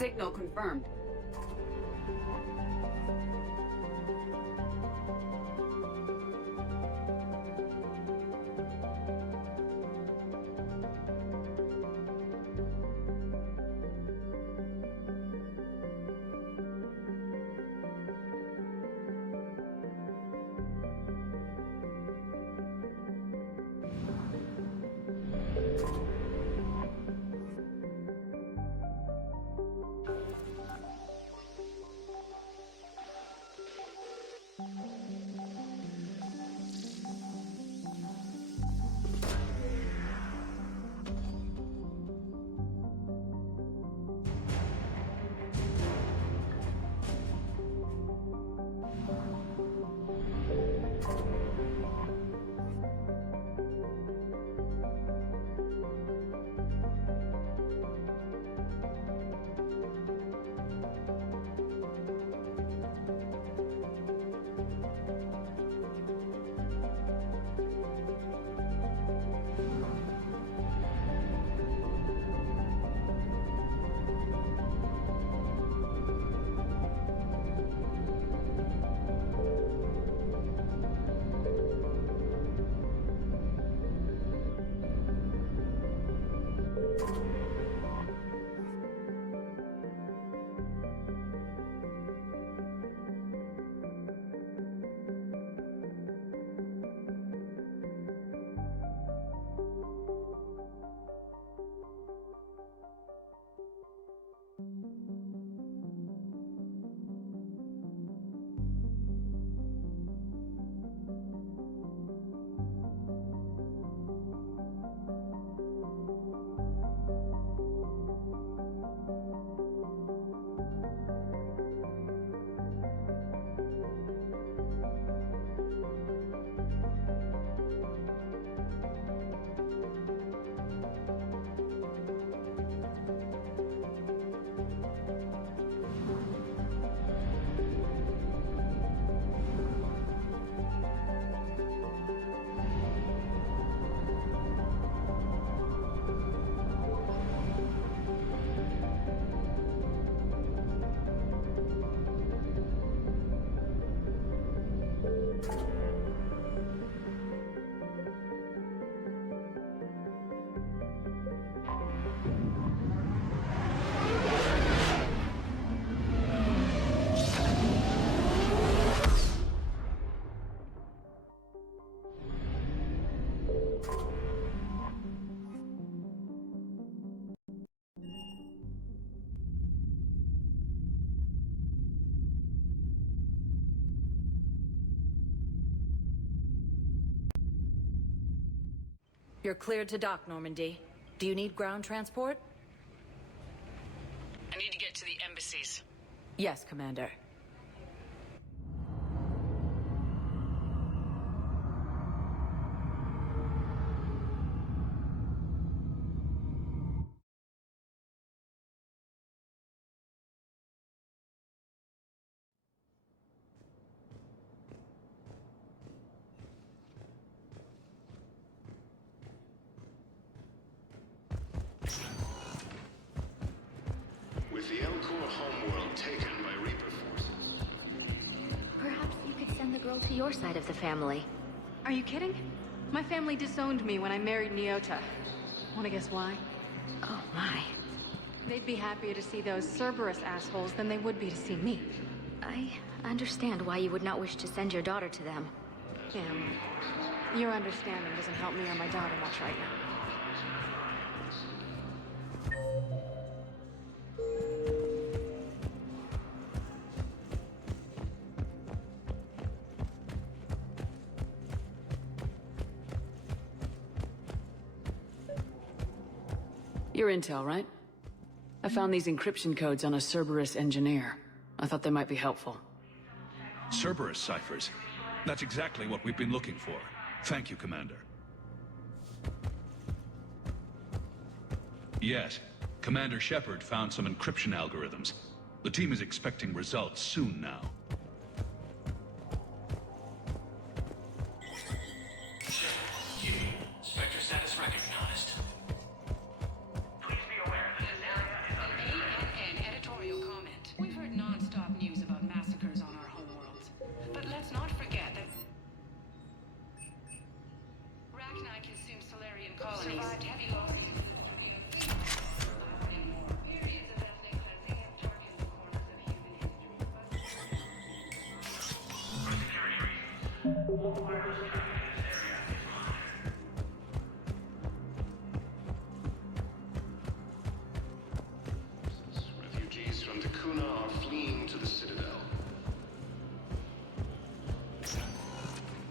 Signal confirmed. You're cleared to dock, Normandy. Do you need ground transport? I need to get to the embassies. Yes, Commander. With the Elcor homeworld taken by Reaper forces. Perhaps you could send the girl to your side of the family. Are you kidding? My family disowned me when I married Nyota. Wanna guess why? Oh my. They'd be happier to see those Cerberus assholes than they would be to see me. I understand why you would not wish to send your daughter to them. Yeah, your understanding doesn't help me or my daughter much right now. Your intel, right? I found these encryption codes on a Cerberus engineer. I thought they might be helpful. Cerberus ciphers. That's exactly what we've been looking for. Thank you, Commander. Yes, Commander Shepard found some encryption algorithms. The team is expecting results soon now. Spectre status recognized. Please be aware that this area is under ANN editorial Refugees from Takuna are fleeing to the Citadel.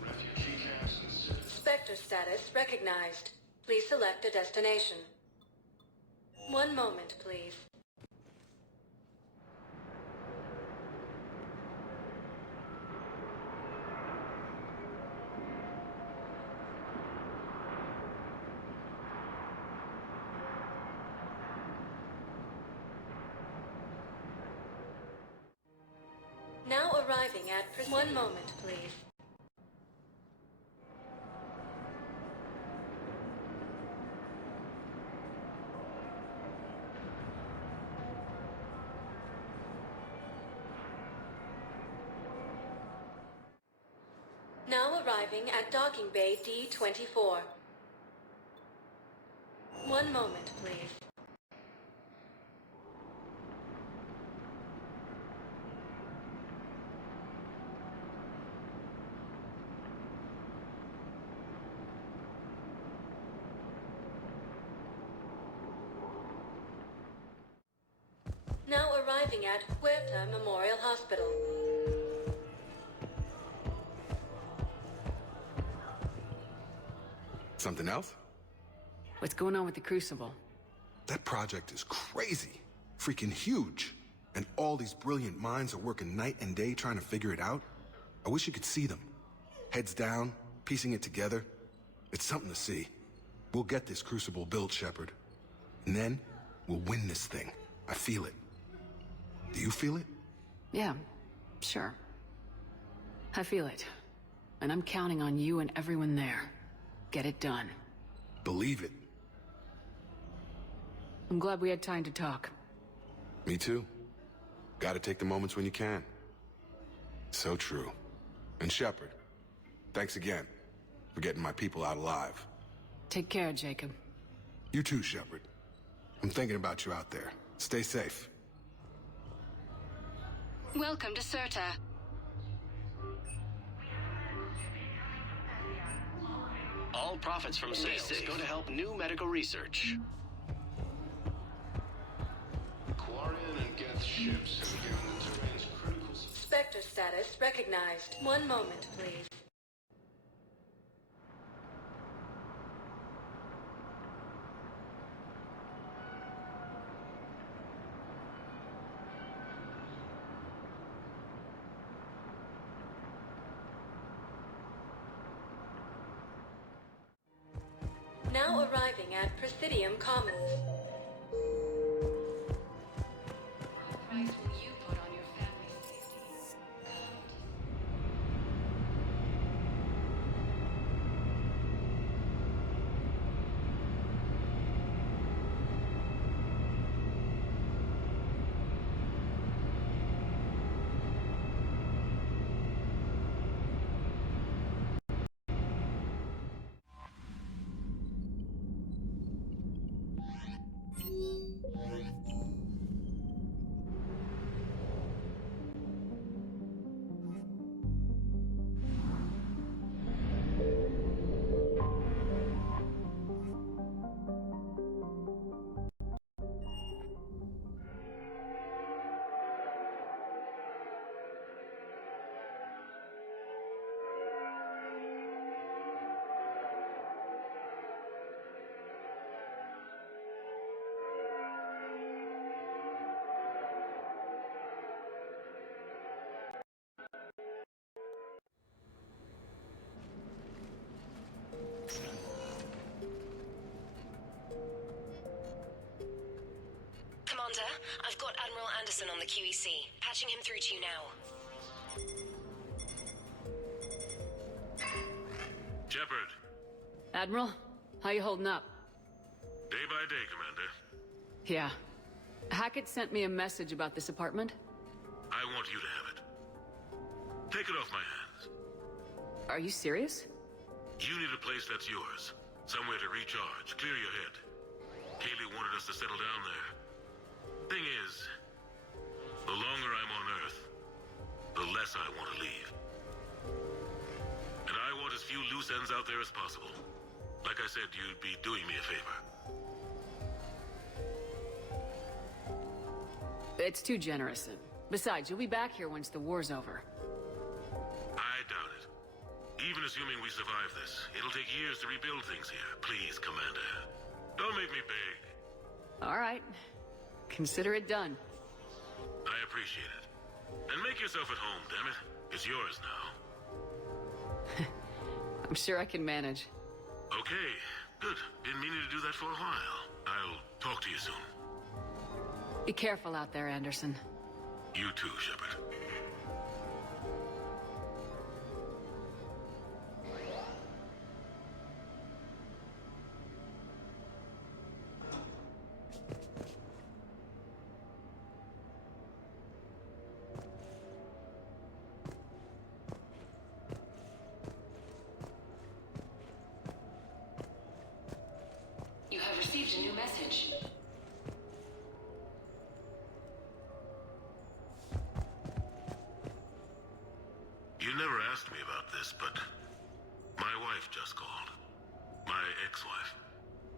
Refugee camps and Spectre status recognized. Please select a destination. One moment, please. Now arriving at... One moment, please. Now arriving at docking bay D-24. One moment, please. Now arriving at Huerta Memorial Hospital. Something else? What's going on with the Crucible? That project is crazy. Freaking huge. And all these brilliant minds are working night and day trying to figure it out. I wish you could see them. Heads down, piecing it together. It's something to see. We'll get this Crucible built, Shepard. And then, we'll win this thing. I feel it. Do you feel it? Yeah, sure. I feel it. And I'm counting on you and everyone there. Get it done. Believe it. I'm glad we had time to talk. Me too. Gotta take the moments when you can. So true. And Shepard, thanks again for getting my people out alive. Take care, Jacob. You too, Shepard. I'm thinking about you out there. Stay safe. Welcome to Serta. All profits from sales go to help new medical research. Quarian and Geth ships have given the terrain's critical... Spectre status recognized. One moment, please. Now arriving at Presidium Commons. What price will you put on your family's safety? Commander, I've got Admiral Anderson on the QEC. Patching him through to you now. Shepard. Admiral, how you holding up? Day by day, Commander. Yeah. Hackett sent me a message about this apartment. I want you to have it. Take it off my hands. Are you serious? You need a place that's yours. Somewhere to recharge, clear your head. Kaylee wanted us to settle down there. Thing is, the longer I'm on Earth, the less I want to leave. few loose ends out there as possible. Like I said, you'd be doing me a favor. It's too generous. Besides, you'll be back here once the war's over. I doubt it. Even assuming we survive this, it'll take years to rebuild things here. Please, Commander. Don't make me beg. All right. Consider it done. I appreciate it. And make yourself at home, damn it. It's yours now. I'm sure I can manage. Okay, good. Been meaning to do that for a while. I'll talk to you soon. Be careful out there, Anderson. You too, Shepard. You have received a new message. You never asked me about this, but my wife just called. My ex-wife.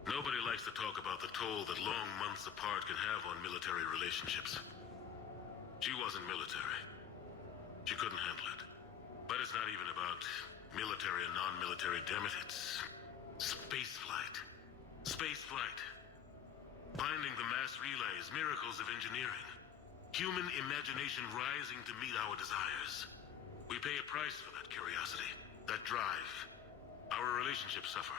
Nobody likes to talk about the toll that long months apart can have on military relationships. She wasn't military. She couldn't handle it. But it's not even about military and non-military, damn it. It's space flight. Space flight. Finding the mass relays, miracles of engineering. Human imagination rising to meet our desires. We pay a price for that curiosity, that drive. Our relationships suffer.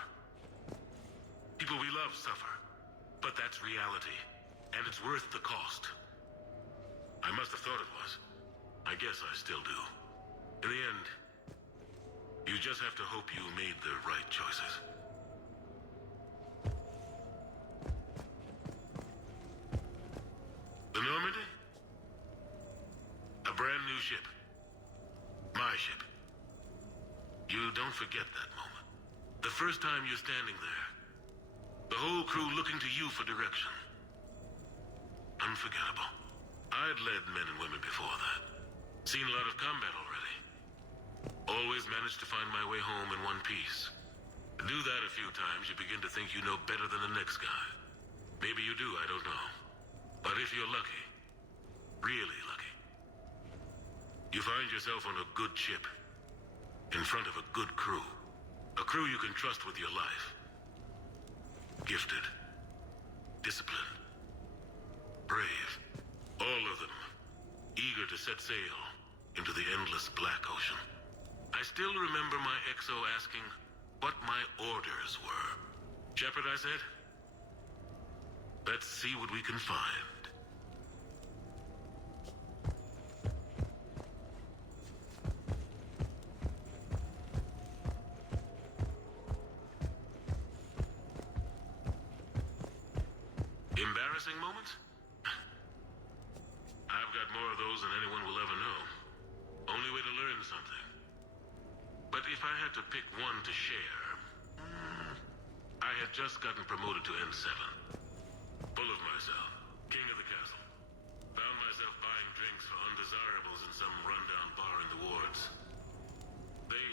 People we love suffer. But that's reality, and it's worth the cost. I must have thought it was. I guess I still do. In the end, you just have to hope you made the right choices. The Normandy? A brand new ship. My ship. You don't forget that moment. The first time you're standing there. The whole crew looking to you for direction. Unforgettable. I'd led men and women before that. Seen a lot of combat already. Always managed to find my way home in one piece. Do that a few times, you begin to think you know better than the next guy. Maybe you do, I don't know. But if you're lucky, really lucky, you find yourself on a good ship, in front of a good crew. A crew you can trust with your life. Gifted, disciplined, brave, all of them eager to set sail into the endless black ocean. I still remember my XO asking what my orders were. Shepard, I said, let's see what we can find. Embarrassing moments? I've got more of those than anyone will ever know. Only way to learn something. But if I had to pick one to share, I had just gotten promoted to N7. Full of myself, king of the castle. Found myself buying drinks for undesirables in some rundown bar in the wards. They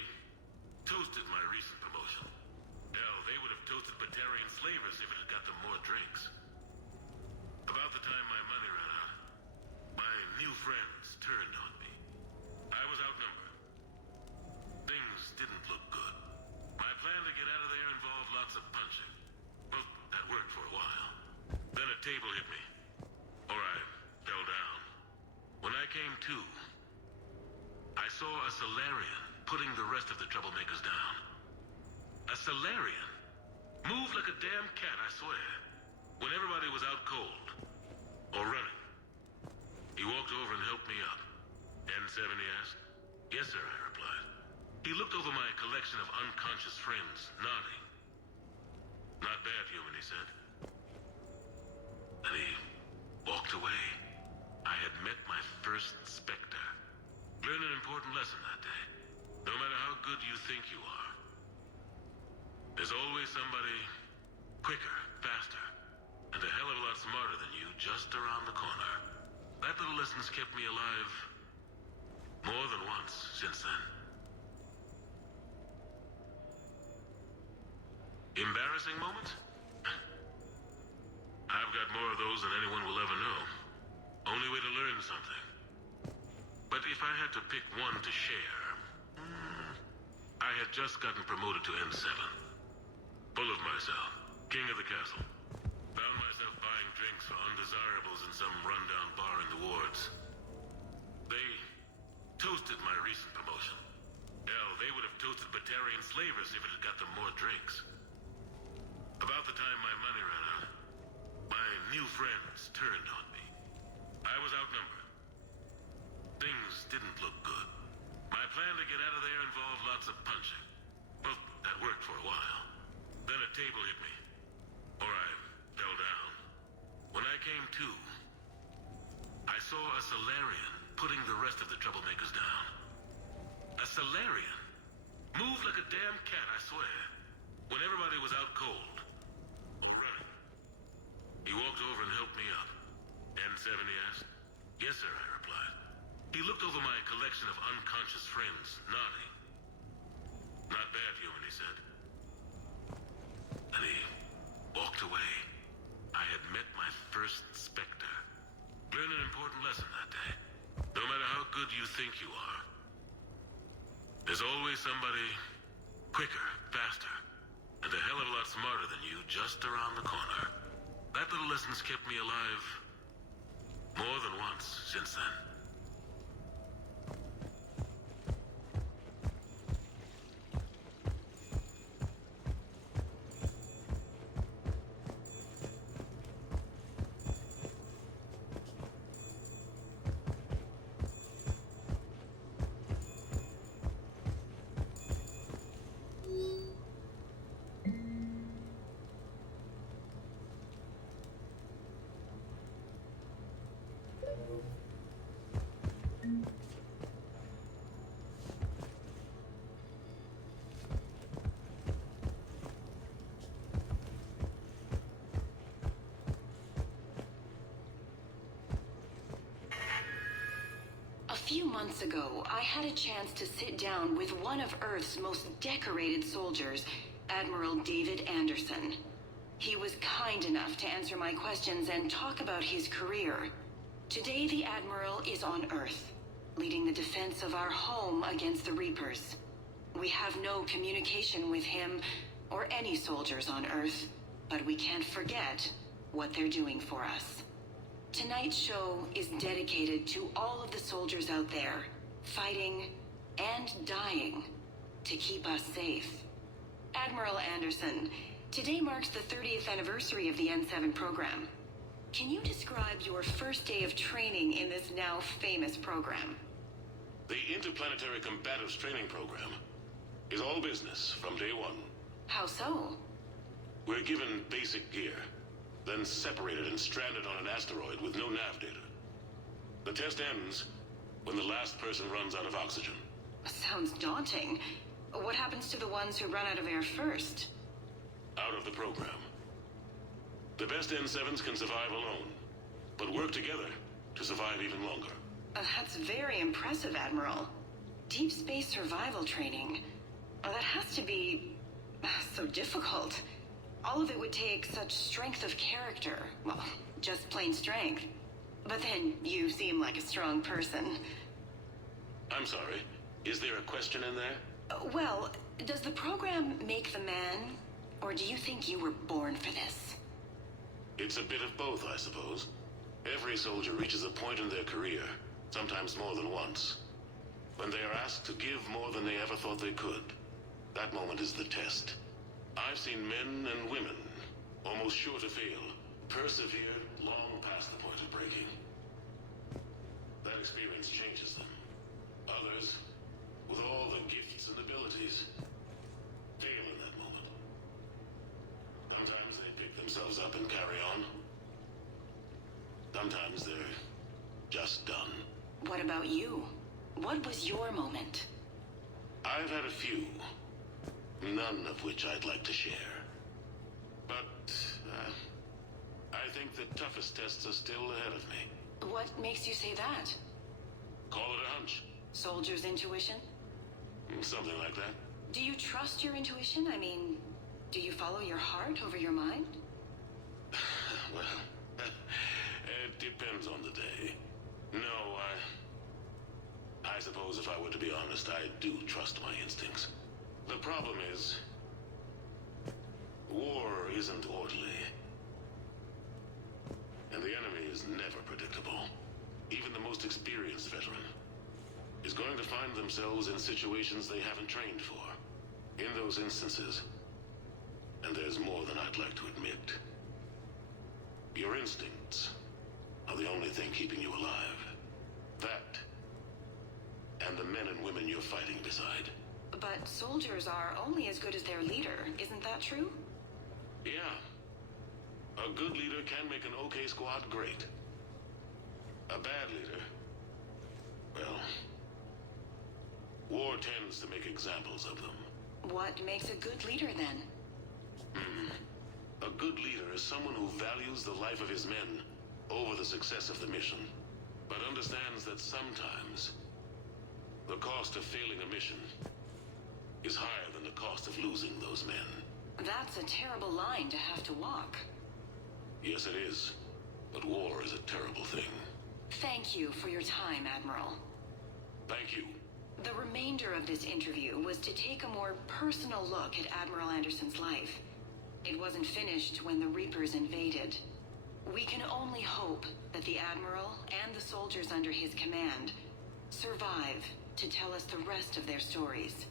toasted my recent promotion. Hell, they would have toasted Batarian slavers if it had got them more drinks. About the time my money ran out, my new friends turned on me. I was outnumbered. Things didn't look good. My plan to get out of there involved lots of punching. Well, that worked for a while. Then a table hit me. Or I fell down. When I came to, I saw a Salarian putting the rest of the troublemakers down. A Salarian? Moved like a damn cat, I swear. When everybody was out cold. Or running. He walked over and helped me up. N7, he asked. Yes, sir, I replied. He looked over my collection of unconscious friends, nodding. Not bad, human, he said. Then he walked away. I had met my first Spectre. Learned an important lesson that day. No matter how good you think you are, there's always somebody quicker, faster, and a hell of a lot smarter than you just around the corner. That little lesson's kept me alive more than once since then. Embarrassing moments? I've got more of those than anyone will ever know. Only way to learn something. But if I had to pick one to share, I had just gotten promoted to N7. Full of myself, king of the castle. Found myself buying drinks for undesirables in some rundown bar in the wards. They toasted my recent promotion. Hell, they would have toasted Batarian slavers if it had got them more drinks. About the time my money ran out, my new friends turned on me. I was outnumbered. Things didn't look good. My plan to get out of there involved lots of punching. Well, that worked for a while. Then a table hit me. Or I fell down. When I came to, I saw a Salarian putting the rest of the troublemakers down. A Salarian? Moved like a damn cat, I swear. When everybody was out cold. Or running. He walked over and helped me up. N7, he asked. Yes, sir, I replied. He looked over my collection of unconscious friends, nodding. Not bad, human, he said. And he walked away. I had met my first Spectre. Learned an important lesson that day. No matter how good you think you are, there's always somebody quicker, faster, and a hell of a lot smarter than you just around the corner. That little lesson's kept me alive more than once since then. A few months ago, I had a chance to sit down with one of Earth's most decorated soldiers, Admiral David Anderson. He was kind enough to answer my questions and talk about his career. Today, the Admiral is on Earth, leading the defense of our home against the Reapers. We have no communication with him or any soldiers on Earth, but we can't forget what they're doing for us. Tonight's show is dedicated to all of the soldiers out there, fighting and dying to keep us safe. Admiral Anderson, today marks the 30th anniversary of the N7 program. Can you describe your first day of training in this now famous program? The Interplanetary Combatives Training Program is all business from day one. How so? We're given basic gear, then separated and stranded on an asteroid with no nav data. The test ends when the last person runs out of oxygen. Sounds daunting. What happens to the ones who run out of air first? Out of the program. The best N7s can survive alone, but work together to survive even longer. That's very impressive, Admiral. Deep space survival training. Oh, that has to be so difficult. All of it would take such strength of character. Well, just plain strength. But then, you seem like a strong person. I'm sorry, is there a question in there? Well, does the program make the man? Or do you think you were born for this? It's a bit of both, I suppose. Every soldier reaches a point in their career, sometimes more than once, when they are asked to give more than they ever thought they could. That moment is the test. I've seen men and women, almost sure to fail, persevere long past the point of breaking. That experience changes them. Others, with all the gifts and abilities, fail in that moment. Sometimes they pick themselves up and carry on. Sometimes they're just done. What about you? What was your moment? I've had a few. None of which I'd like to share. But, I think the toughest tests are still ahead of me. What makes you say that? Call it a hunch. Soldier's intuition? Something like that. Do you trust your intuition? I mean, Do you follow your heart over your mind? Well, it depends on the day. No, I suppose if I were to be honest, I do trust my instincts. The problem is, war isn't orderly. And the enemy is never predictable. Even the most experienced veteran is going to find themselves in situations they haven't trained for. In those instances, and there's more than I'd like to admit, your instincts are the only thing keeping you alive. That, and the men and women you're fighting beside. But soldiers are only as good as their leader, isn't that true? Yeah. A good leader can make an okay squad great. A bad leader, well, war tends to make examples of them. What makes a good leader, then? A good leader is someone who values the life of his men over the success of the mission, but understands that sometimes the cost of failing a mission is higher than the cost of losing those men. That's a terrible line to have to walk. Yes, it is. But war is a terrible thing. Thank you for your time, Admiral. Thank you. The remainder of this interview was to take a more personal look at Admiral Anderson's life. It wasn't finished when the Reapers invaded. We can only hope that the Admiral and the soldiers under his command survive to tell us the rest of their stories.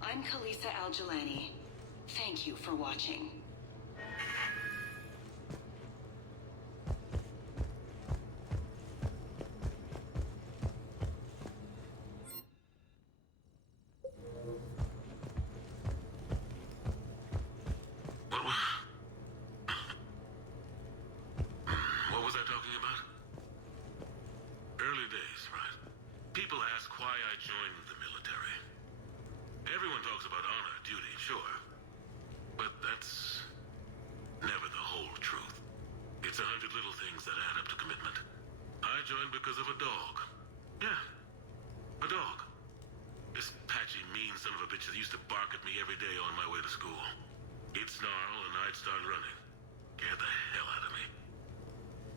I'm Kalisa Al-Jelani. Thank you for watching. What was I talking about? Early days, right? People ask why I joined the military. Everyone talks about honor, duty, sure. But that's never the whole truth. It's 100 little things that add up to commitment. I joined because of a dog. Yeah, a dog. This patchy, mean son of a bitch that used to bark at me every day on my way to school. He'd snarl and I'd start running. Scared the hell out of me.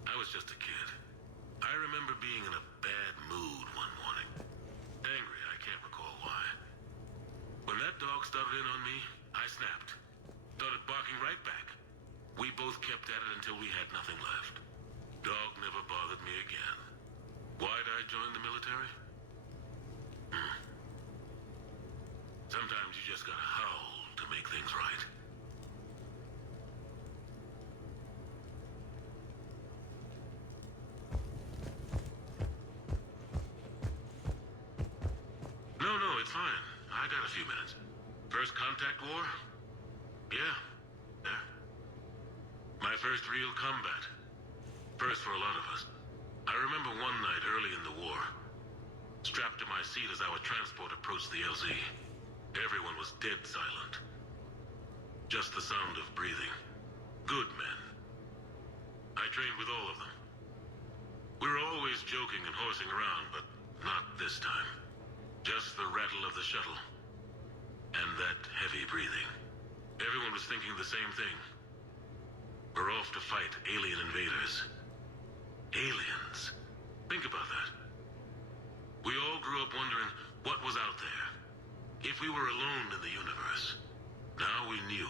I was just a kid. I remember being in a bad mood one morning. Angry, I can't recall why. When that dog started in on me, I snapped. Started barking right back. We both kept at it until we had nothing left. Dog never bothered me again. Why'd I join the military? Sometimes you just gotta howl to make things right. No, it's fine. I got a few minutes. First contact war? Yeah. My first real combat. First for a lot of us. I remember one night early in the war, strapped to my seat as our transport approached the LZ. Everyone was dead silent. Just the sound of breathing. Good men. I trained with all of them. We were always joking and horsing around, but not this time. Just the rattle of the shuttle. And that heavy breathing. Everyone was thinking the same thing. We're off to fight alien invaders. Aliens. Think about that. We all grew up wondering what was out there. If we were alone in the universe. Now we knew.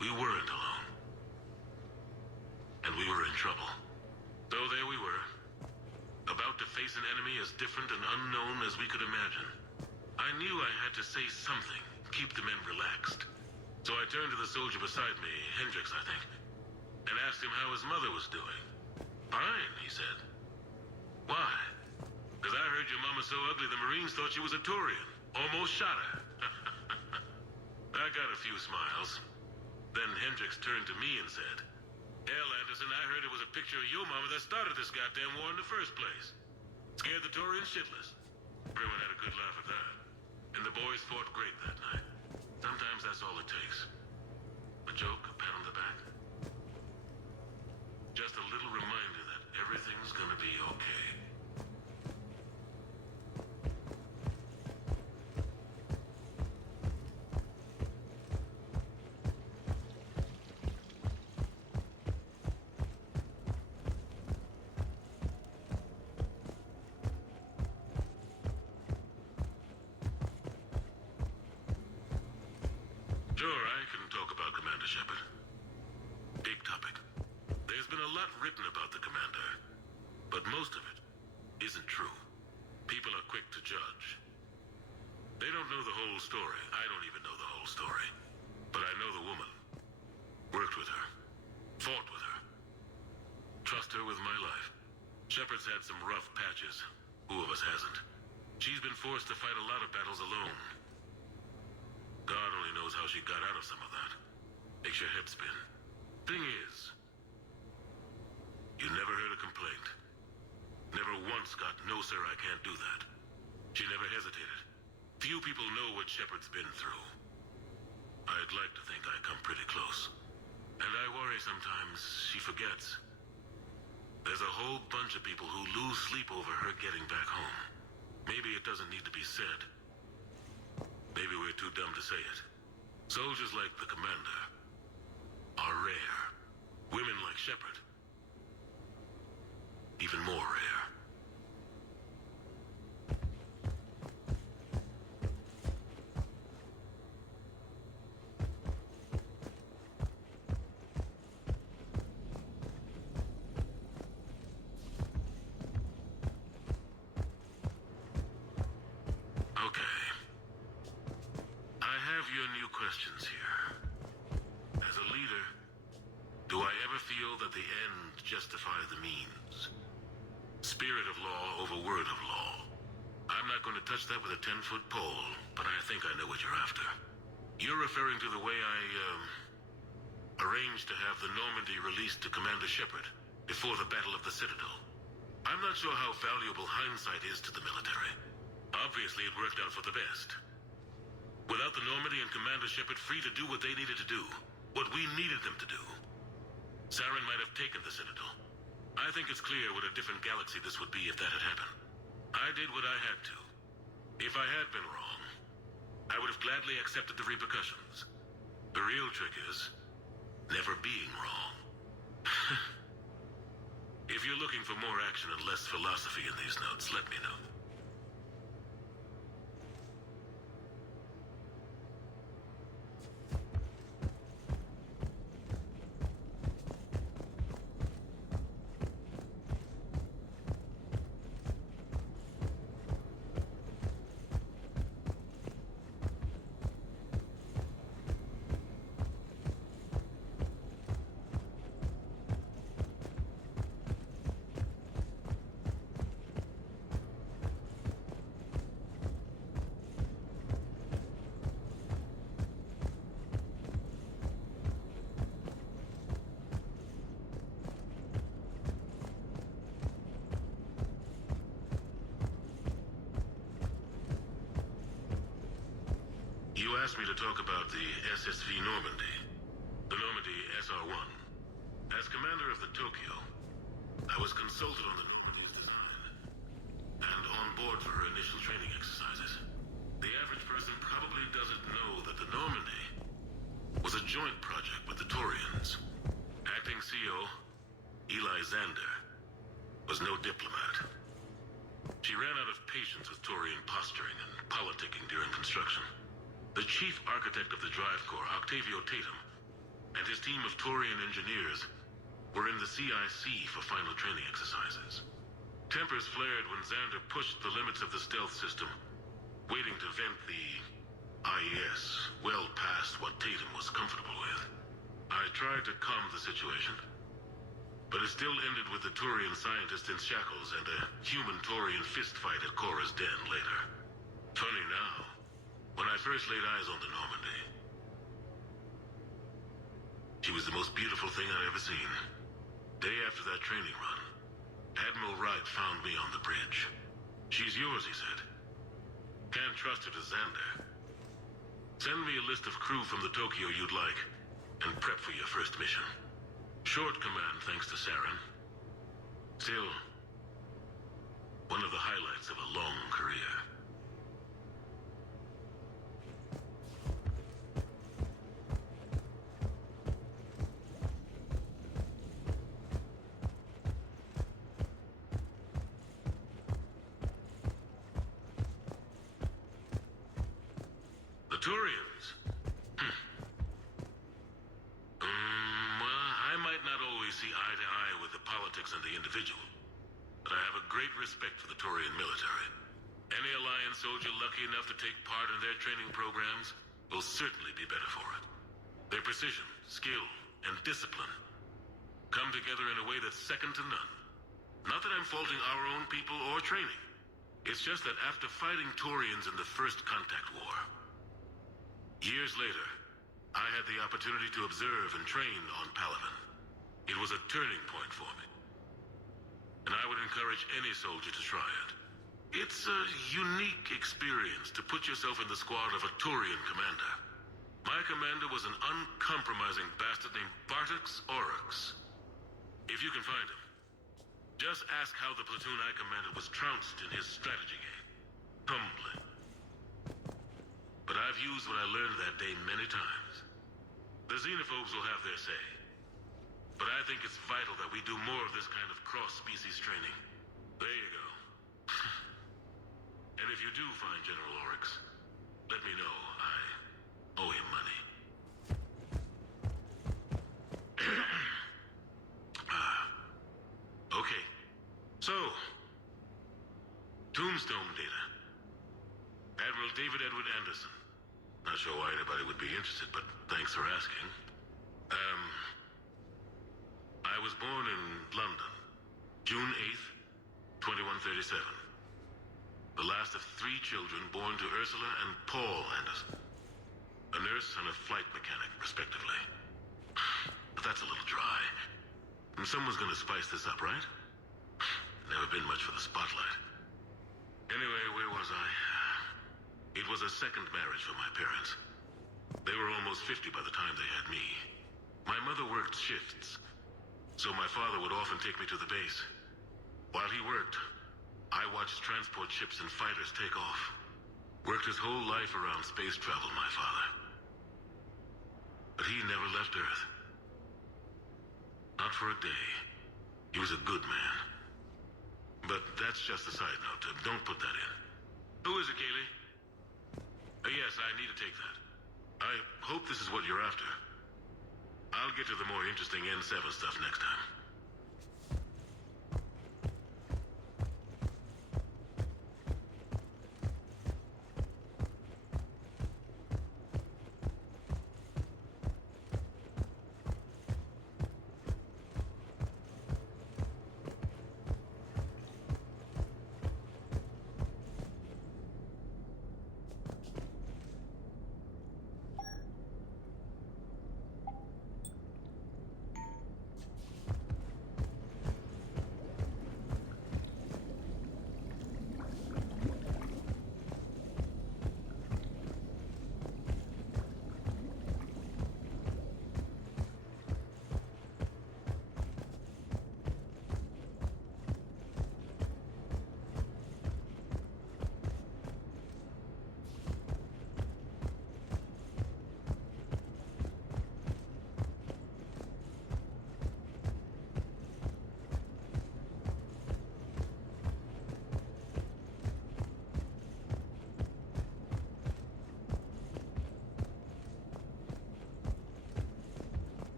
We weren't alone. And we were in trouble. So there we were. About to face an enemy as different and unknown as we could imagine. I knew I had to say something, keep the men relaxed. So I turned to the soldier beside me, Hendricks, I think, and asked him how his mother was doing. Fine, he said. Why? Because I heard your mama so ugly the Marines thought she was a Turian. Almost shot her. I got a few smiles. Then Hendricks turned to me and said, "Hell, Anderson, I heard it was a picture of your mama that started this goddamn war in the first place. Scared the Turians shitless." Everyone had a good laugh at that. And the boys fought great that night. Sometimes that's all it takes. A joke, a pat on the back. Just a little reminder that everything's gonna be okay. Shepard. Big topic. There's been a lot written about the Commander, but most of it isn't true. People are quick to judge. They don't know the whole story. I don't even know the whole story. But I know the woman. Worked with her. Fought with her. Trust her with my life. Shepard's had some rough patches. Who of us hasn't? She's been forced to fight a lot of battles alone. God only knows how she got out of some of that. Makes your head spin. Thing is, you never heard a complaint. Never once got, "No, sir, I can't do that." She never hesitated. Few people know what Shepard's been through. I'd like to think I come pretty close. And I worry sometimes she forgets. There's a whole bunch of people who lose sleep over her getting back home. Maybe it doesn't need to be said. Maybe we're too dumb to say it. Soldiers like the Commander are rare. Women like Shepard, even more rare. Okay. I have your new questions here. As a leader, do I ever feel that the end justify the means? Spirit of law over word of law. I'm not going to touch that with a 10-foot pole, but I think I know what you're after. You're referring to the way I, arranged to have the Normandy released to Commander Shepard before the Battle of the Citadel. I'm not sure how valuable hindsight is to the military. Obviously, it worked out for the best. Without the Normandy and Commander Shepard free to do what they needed to do, what we needed them to do, Saren might have taken the Citadel. I think it's clear what a different galaxy this would be if that had happened. I did what I had to. If I had been wrong, I would have gladly accepted the repercussions. The real trick is never being wrong. If you're looking for more action and less philosophy in these notes, let me know. You asked me to talk about the SSV Normandy. The Normandy SR-1. As commander of the Tokyo, I was consulted on the Normandy's design and on board for her initial training exercises. The average person probably doesn't know that the Normandy was a joint project with the Taurians. Acting CO, Eli Xander, was no diplomat. She ran out of patience with Taurian posturing and politicking during construction. The chief architect of the Drive Corps, Octavio Tatum, and his team of Taurian engineers were in the CIC for final training exercises. Tempers flared when Xander pushed the limits of the stealth system, waiting to vent the IES well past what Tatum was comfortable with. I tried to calm the situation, but it still ended with the Taurian scientist in shackles and a human Taurian fistfight at Korra's den later. Funny now, when I first laid eyes on the Normandy, she was the most beautiful thing I'd ever seen. Day after that training run, Admiral Wright found me on the bridge. "She's yours," he said. "Can't trust her to Xander. Send me a list of crew from the Tokyo you'd like, and prep for your first mission." Short command thanks to Saren. Still, one of the highlights of a long career. The Taurians. politics and the individual. But I have a great respect for the Turian military. Any Alliance soldier lucky enough to take part in their training programs will certainly be better for it. Their precision, skill, and discipline come together in a way that's second to none. Not that I'm faulting our own people or training. It's just that after fighting Turians in the First Contact War, years later, I had the opportunity to observe and train on Palaven. It was a turning point for me. And I would encourage any soldier to try it. It's a unique experience to put yourself in the squad of a Turian commander. My commander was an uncompromising bastard named Bartix Oryx. If you can find him, just ask how the platoon I commanded was trounced in his strategy game. Humbling. But I've used what I learned that day many times. The xenophobes will have their say. But I think it's vital that we do more of this kind of cross-species training. There you go. And if you do find General Oryx, let me know. I owe him money. Okay. So, Tombstone data. Admiral David Edward Anderson. Not sure why anybody would be interested, but thanks for asking. I was born in London, June 8th, 2137. The last of 3 children born to Ursula and Paul Anderson. A nurse and a flight mechanic, respectively. But that's a little dry. And someone's gonna spice this up, right? Never been much for the spotlight. Anyway, where was I? It was a second marriage for my parents. They were almost 50 by the time they had me. My mother worked shifts, so my father would often take me to the base. While he worked, I watched transport ships and fighters take off. Worked his whole life around space travel, my father. But he never left Earth. Not for a day. He was a good man. But that's just a side note. Don't put that in. Who is it, Kaylee? Yes, I need to take that. I hope this is what you're after. I'll get to the more interesting N7 stuff next time.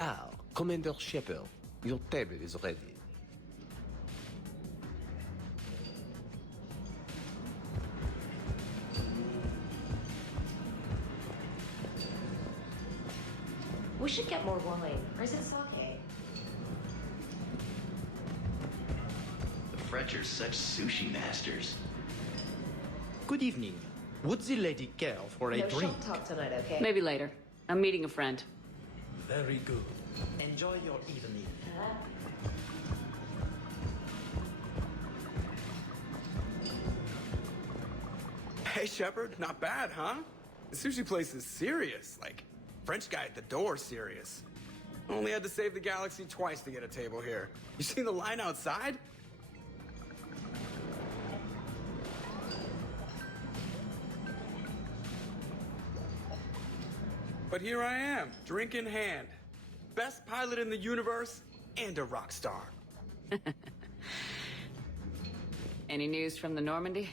Ah, Commander Shepard, your table is ready. We should get more wine, or is it sake? The French are such sushi masters. Good evening. Would the lady care for a No drink? shop talk tonight, okay? Maybe later. I'm meeting a friend. Very good. Enjoy your evening. Hey, Shepard, not bad, huh? The sushi place is serious. Like, French guy at the door serious. Only had to save the galaxy twice to get a table here. You seen the line outside? But here I am, drink in hand. Best pilot in the universe and a rock star. Any news from the Normandy?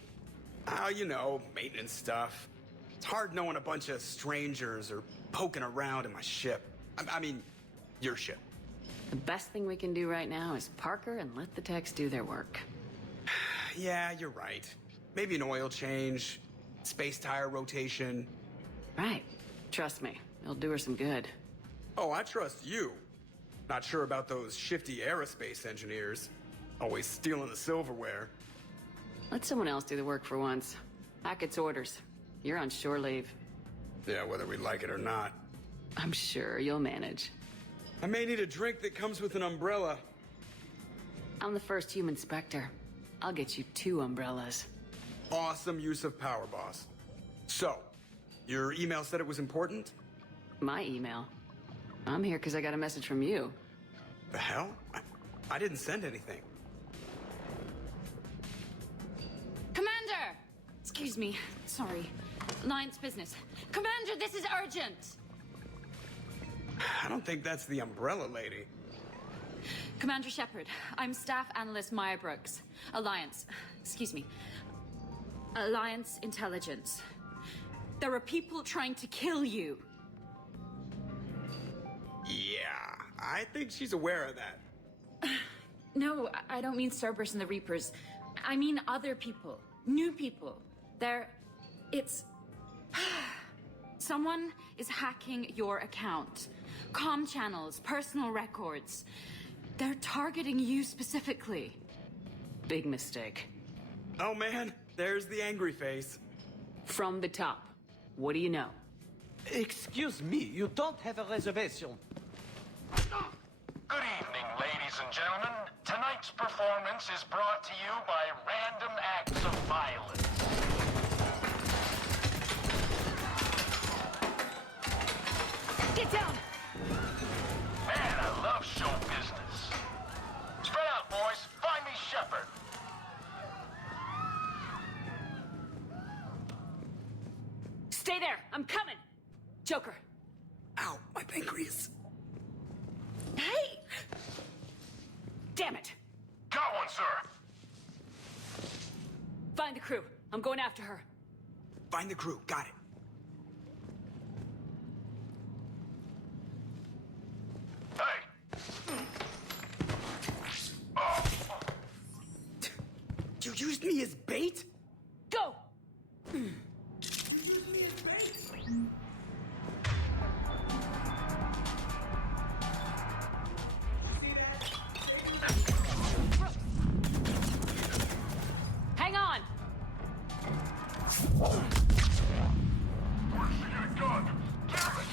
Oh, you know, maintenance stuff. It's hard knowing a bunch of strangers or poking around in my ship. I mean, your ship. The best thing we can do right now is Parker and let the techs do their work. Yeah, you're right. Maybe an oil change, space tire rotation. Right. Trust me, it'll do her some good. Oh, I trust you. Not sure about those shifty aerospace engineers. Always stealing the silverware. Let someone else do the work for once. Hackett's orders. You're on shore leave. Yeah, whether we like it or not. I'm sure you'll manage. I may need a drink that comes with an umbrella. I'm the first human Spectre. I'll get you 2 umbrellas. Awesome use of power, boss. So, your email said it was important? My email? I'm here because I got a message from you. The hell? I didn't send anything. Commander! Excuse me. Sorry. Alliance business. Commander, this is urgent! I don't think that's the umbrella lady. Commander Shepard, I'm Staff Analyst Maya Brooks. Alliance. Excuse me. Alliance Intelligence. There are people trying to kill you. Yeah, I think she's aware of that. No, I don't mean Cerberus and the Reapers. I mean other people. New people. It's... Someone is hacking your account. Comm channels, personal records. They're targeting you specifically. Big mistake. Oh man, there's the angry face. From the top. What do you know? Excuse me, you don't have a reservation. Good evening, ladies and gentlemen. Tonight's performance is brought to you by Random Acts of Violence. Get down! Man, I love show business. Spread out, boys. Find me Shepard. Stay there! I'm coming! Joker. Ow, my pancreas. Hey! Damn it! Got one, sir. Find the crew. I'm going after her. Find the crew, got it. You used me as bait? Go! Hang on! Where's she gun? Damn it!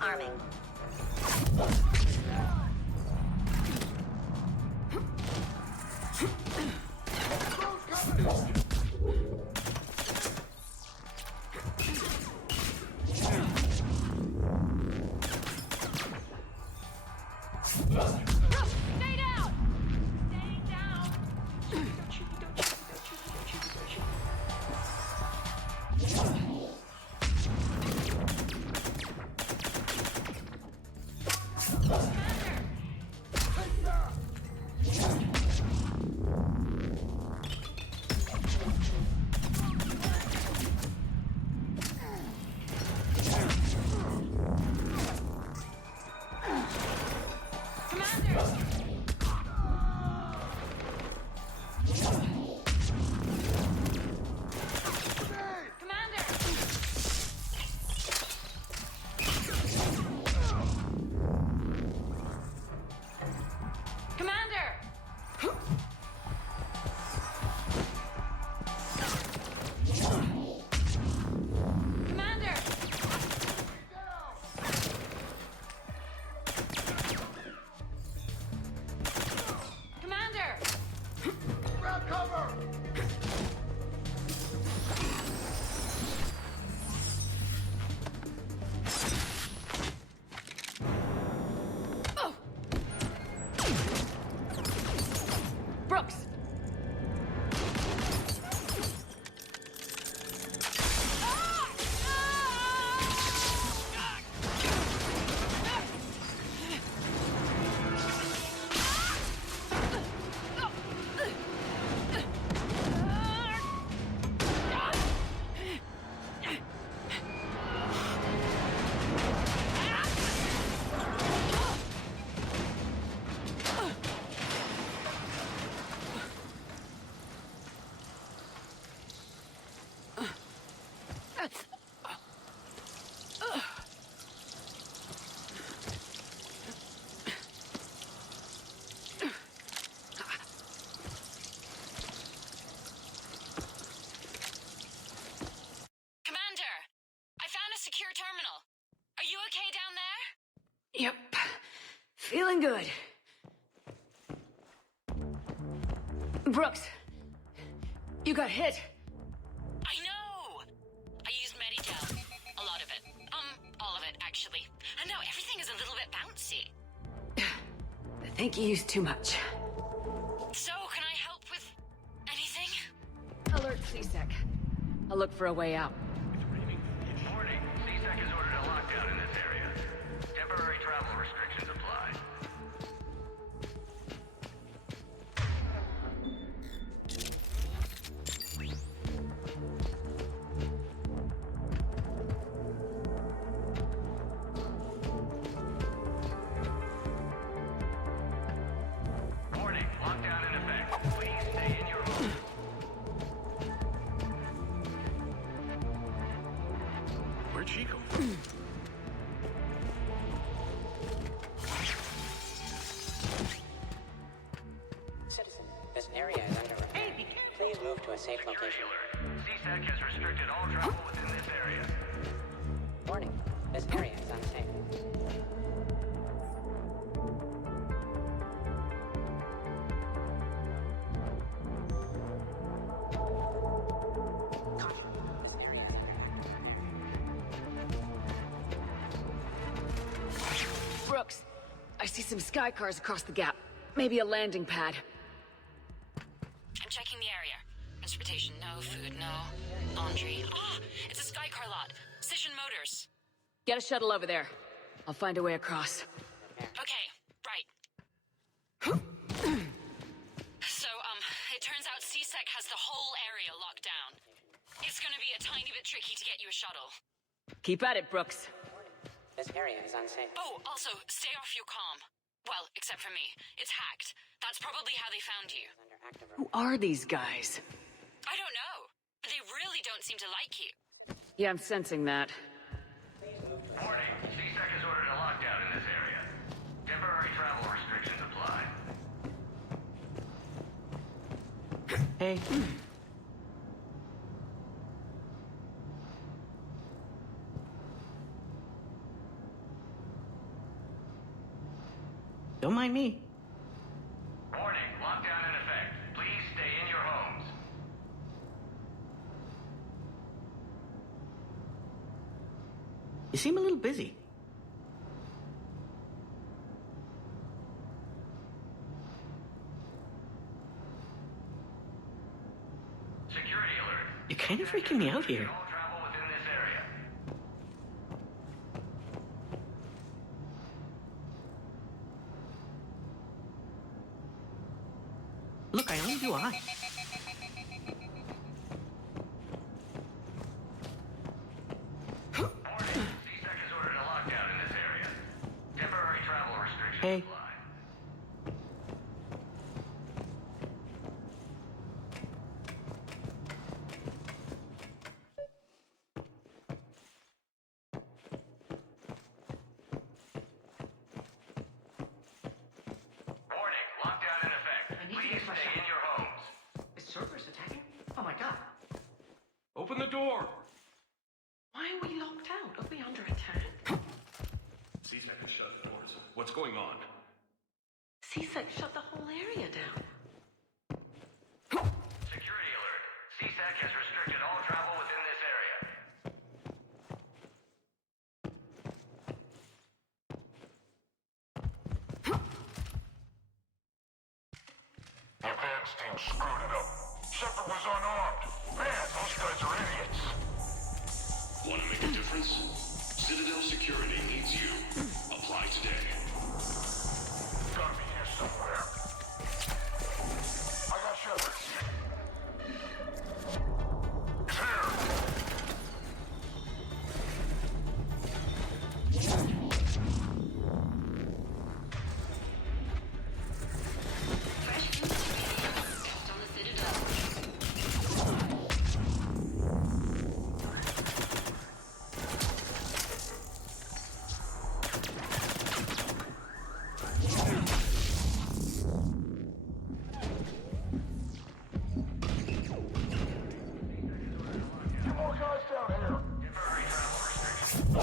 Arming. Stay down! Stay down! Yep. Feeling good. Brooks, you got hit. I know! I used Medidel. A lot of it. All of it, actually. And now everything is a little bit bouncy. I think you used too much. So, can I help with anything? Alert CSEC. I'll look for a way out. Warning, CSEC has ordered a lockdown in this area. Temporary travel restrictions apply. Warning, lockdown in effect. Please stay in your home. Where'd she go? Citizen, this area is under attack. Please move to a safe location. CSEC has restricted all travel within this area. Warning, this area is unsafe. Caution, this area is under attack. Brooks, I I see some sky cars across the gap. Maybe a landing pad. I'm checking the area. Transportation, no. Food, no. Laundry. Ah! It's a sky car lot. Cision Motors. Get a shuttle over there. I'll find a way across. Okay, right. So, it turns out C-Sec has the whole area locked down. It's gonna be a tiny bit tricky to get you a shuttle. Keep at it, Brooks. This area is unsafe. Oh, also, stay off your comm. Well, except for me. It's hacked. That's probably how they found you. Who are these guys? I don't know. They really don't seem to like you. Yeah, I'm sensing that. Warning, C-Sec has ordered a lockdown in this area. Temporary travel restrictions apply. Hey. Don't mind me. Warning, lockdown in effect. Please stay in your homes. You seem a little busy. Security alert. You're kind of freaking me out here. All travel within this area. Look, I only do I. Warning, C-Sec has ordered a lockdown in this area. Temporary travel restrictions Hey. apply. Warning, lockdown in effect. Please stay in your homes. Is Cerberus attacking? Oh my god. Open the door! Why are we locked out? Are we under attack? C-Sec has shut the doors. What's going on? C-Sec shut the whole area down. Security alert. C-Sec has restricted all travel within this area. The advance team screwed it up. Shepard was unarmed. Man, those guys are idiots. Want to make a difference? Citadel Security needs you. Apply today. Gotta be here somewhere. I got Shepard. He's here. On the Citadel. Get more guys down here. Temporary travel restrictions.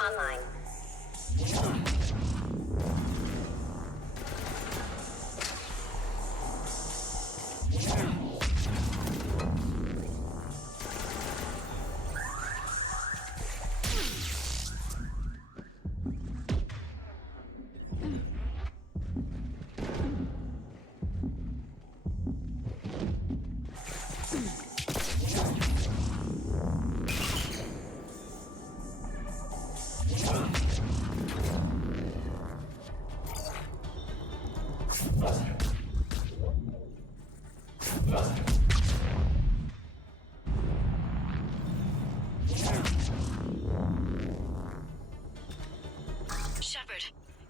Online.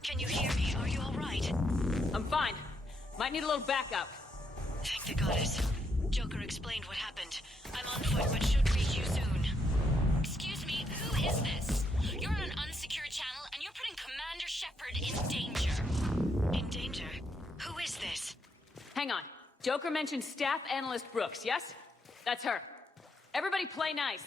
Can you hear me? Are you all right? I'm fine. Might need a little backup. Thank the goddess. Joker explained what happened. I'm on foot, but should reach you soon. Excuse me, who is this? You're on an unsecured channel, and you're putting Commander Shepard in danger. In danger? Who is this? Hang on. Joker mentioned Staff Analyst Brooks, yes? That's her. Everybody play nice.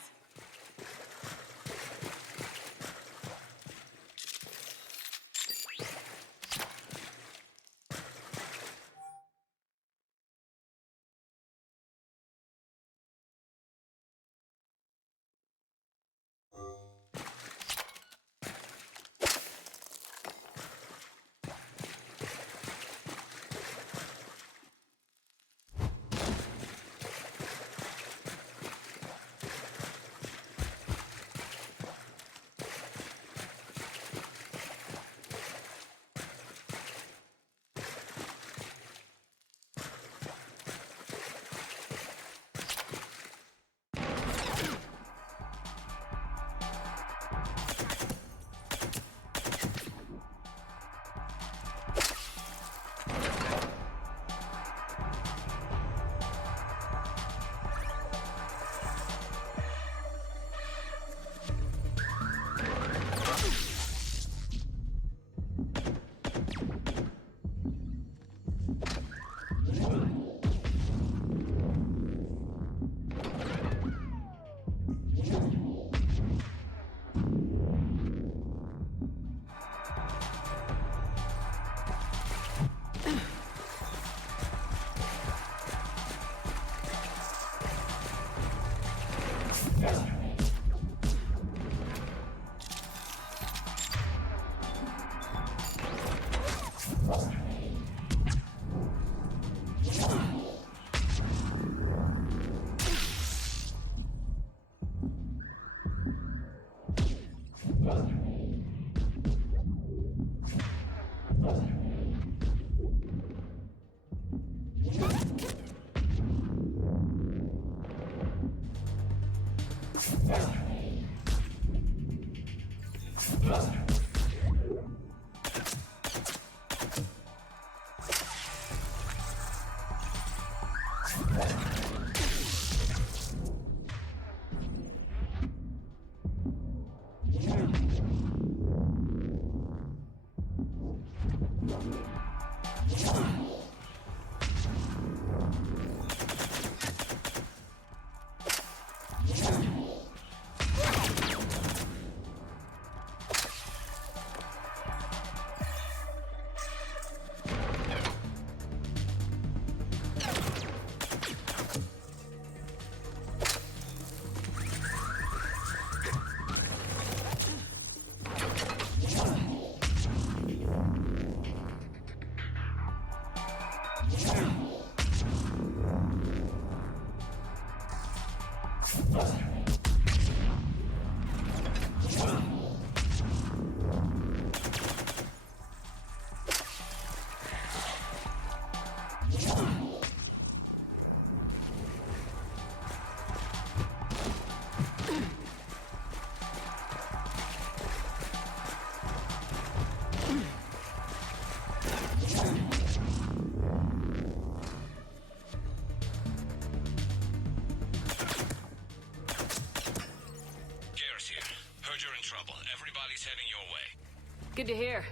Good to hear.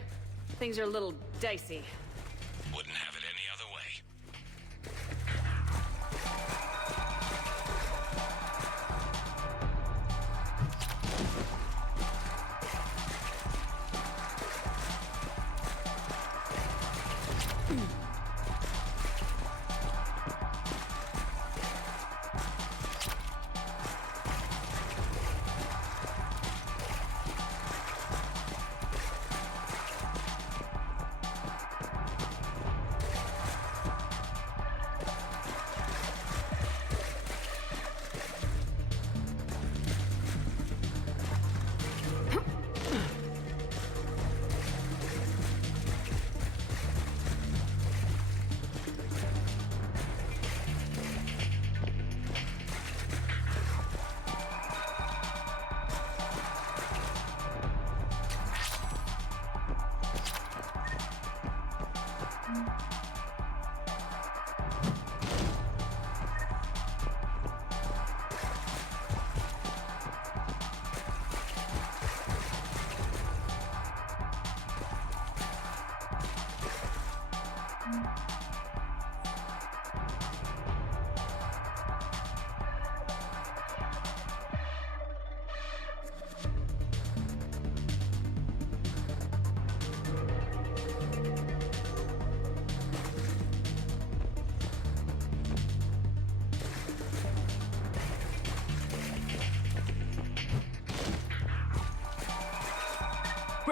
Things are a little dicey. Wouldn't have it any other way.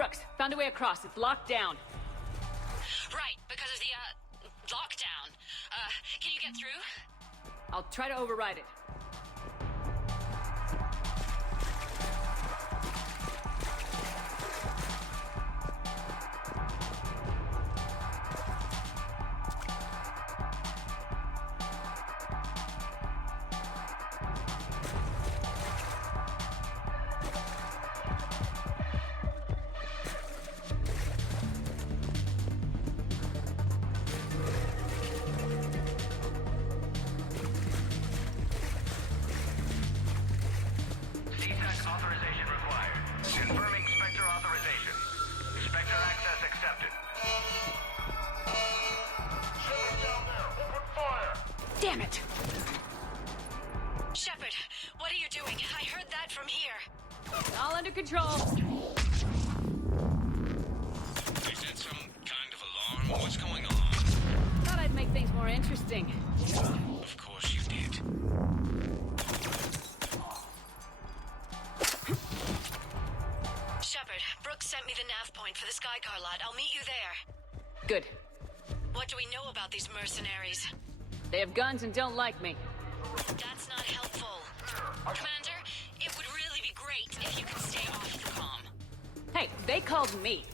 Brooks, found a way across. It's locked down. Right, because of the, lockdown. Can you get through? I'll try to override it. Authorization required. Confirming Spectre authorization. Spectre access accepted. Shepard down there! Open fire! Damn it! Shepard, what are you doing? I heard that from here. All under control. Is that some kind of alarm? What's going on? Thought I'd make things more interesting. Of course you did. Shepard, Brooks sent me the nav point for the Skycar lot. I'll meet you there. Good. What do we know about these mercenaries? They have guns and don't like me. That's not helpful. Commander, it would really be great if you could stay off the comm. Hey, they called me.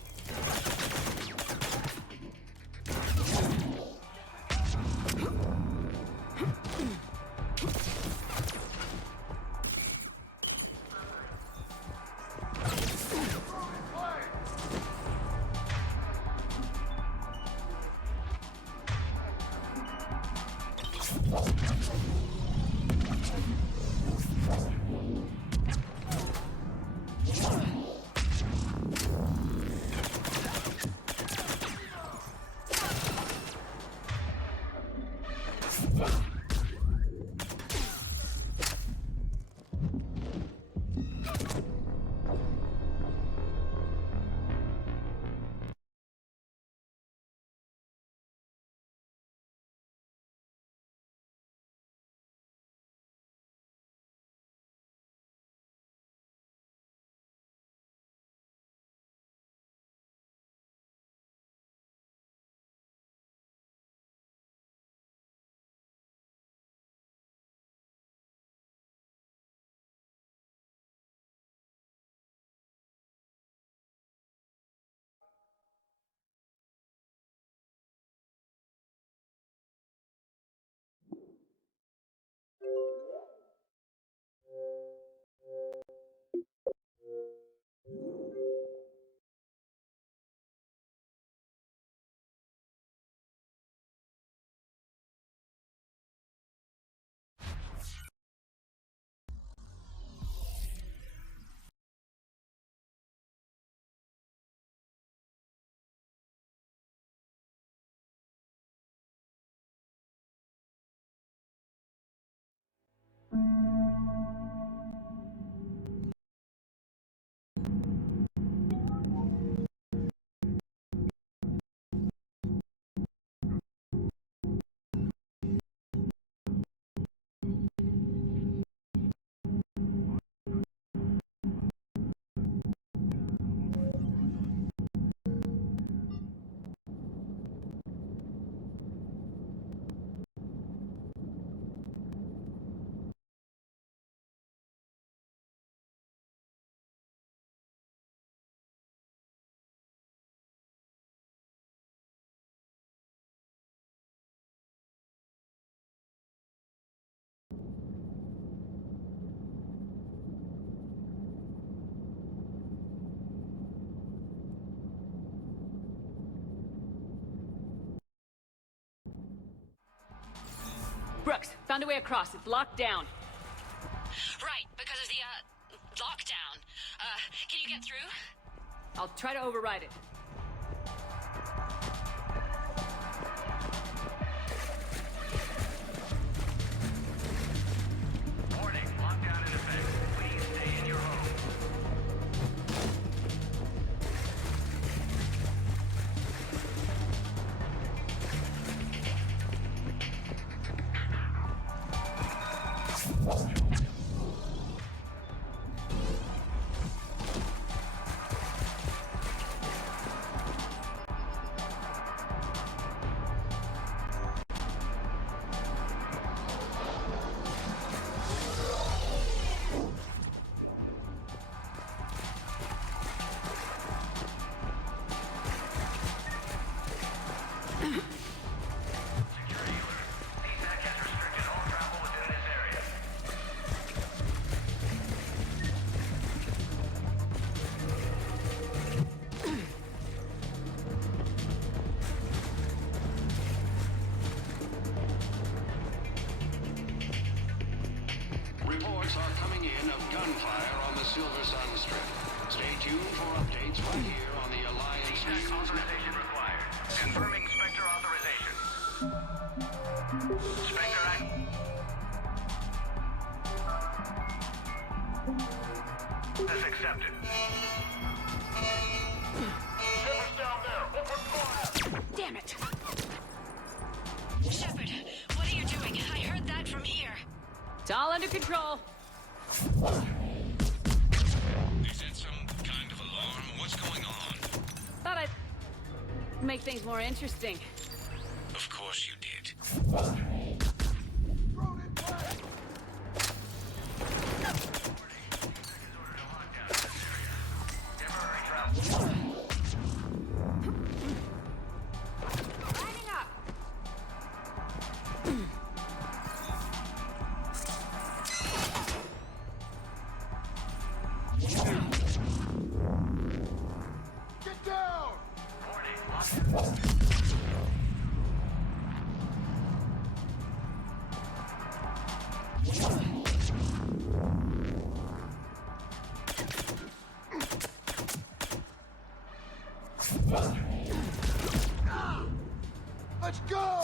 Brooks, found a way across. It's locked down. Right, because of the, lockdown. Can you get through? I'll try to override it. Warning, lockdown in effect. Please stay in your home. tuned for updates right here on the Alliance News Authorization required. Confirming Spectre authorization. Spectre act. As accepted. Shepard's down there. Open fire. Damn it! Shepard, what are you doing? I heard that from here. It's all under control. Is that some kind of alarm? What's going on? Thought I'd make things more interesting. Of course you did. Get down! Let's go!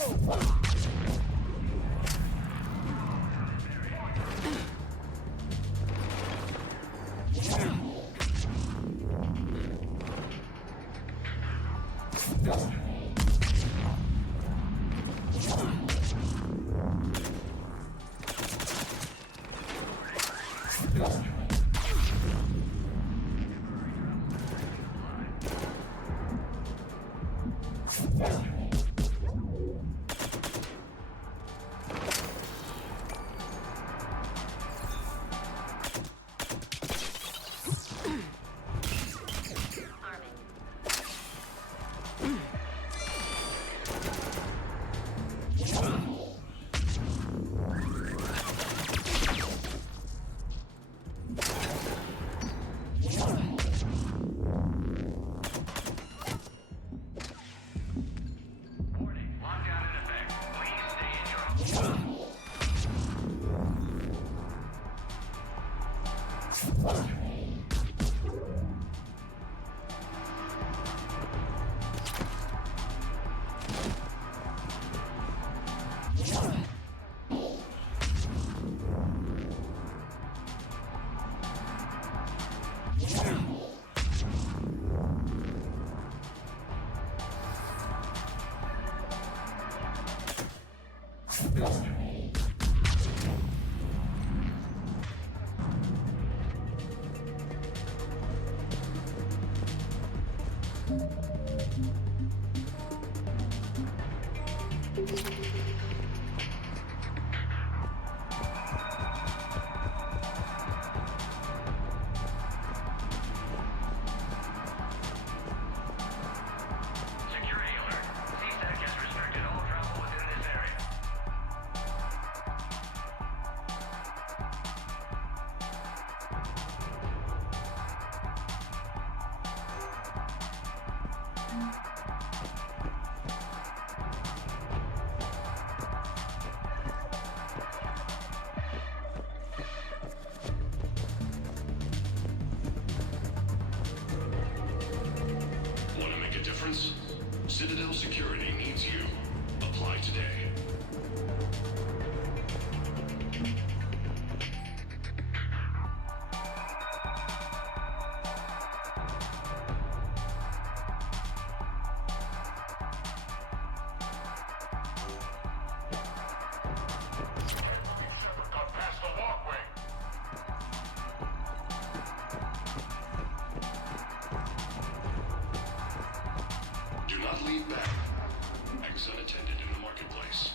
Security alert. CSEC has restricted all travel within this area. Want to make a difference? Citadel Security needs you. Apply today. Got past the walkway. Do not leave back. Eggs unattended in the marketplace.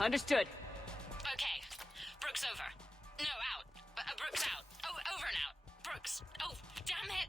Understood. Okay. Brooks over. No, out. Brooks out. Oh, over and out. Brooks. Oh, damn it.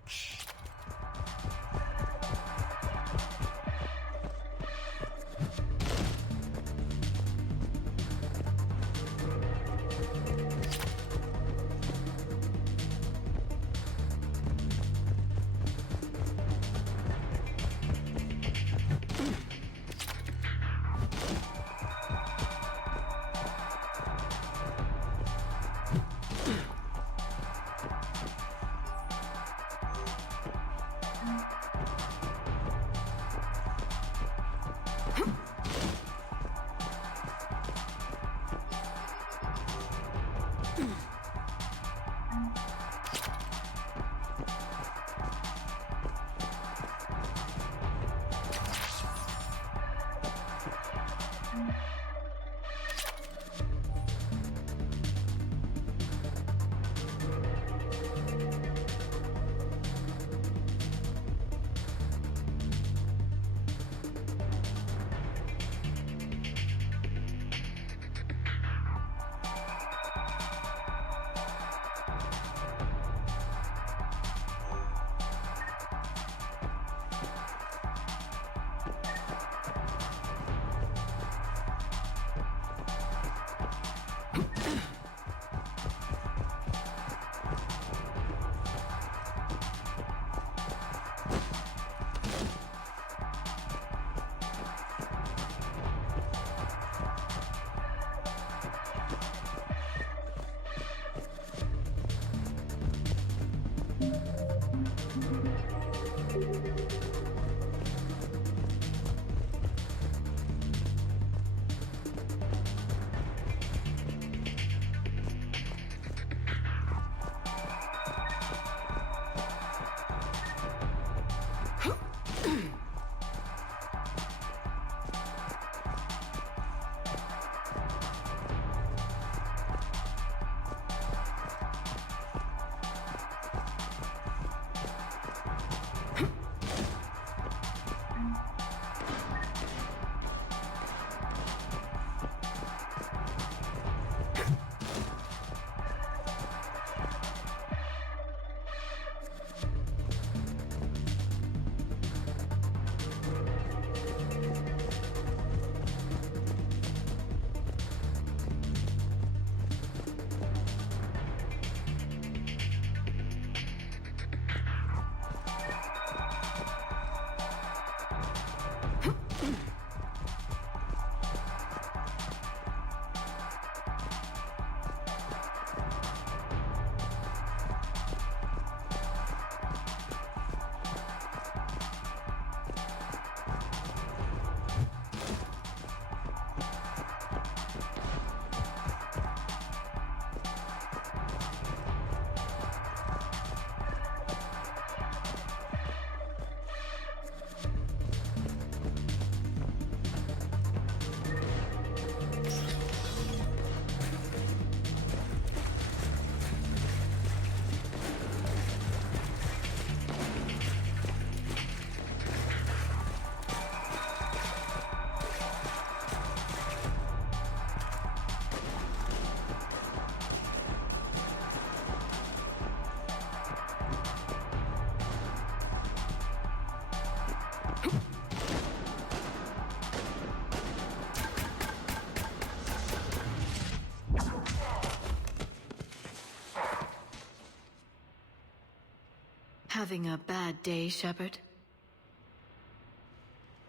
Having a bad day, Shepard?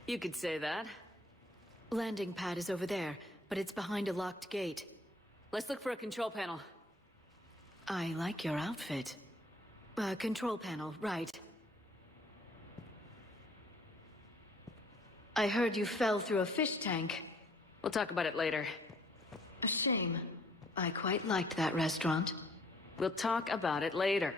You could say that. Landing pad is over there, but it's behind a locked gate. Let's look for a control panel. I like your outfit. Control panel, right. I heard you fell through a fish tank. We'll talk about it later. A shame. I quite liked that restaurant. We'll talk about it later.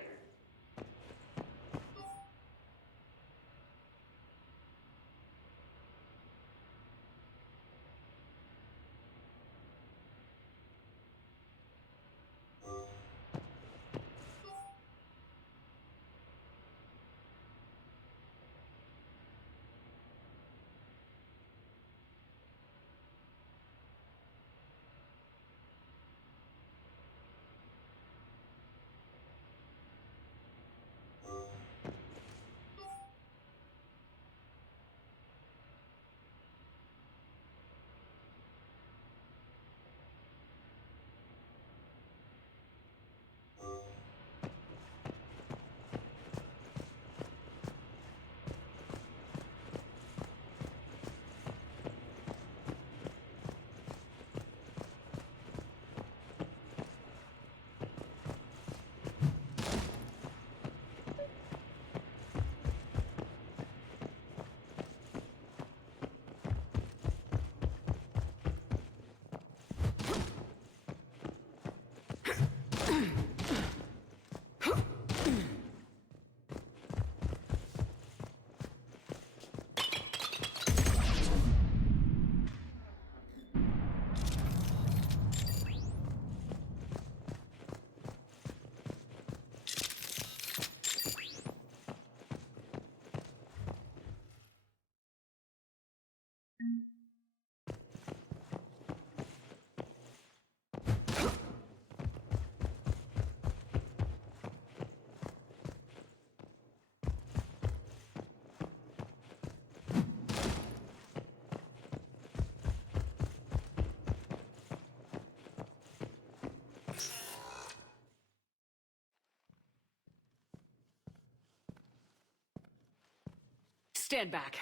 Stand back.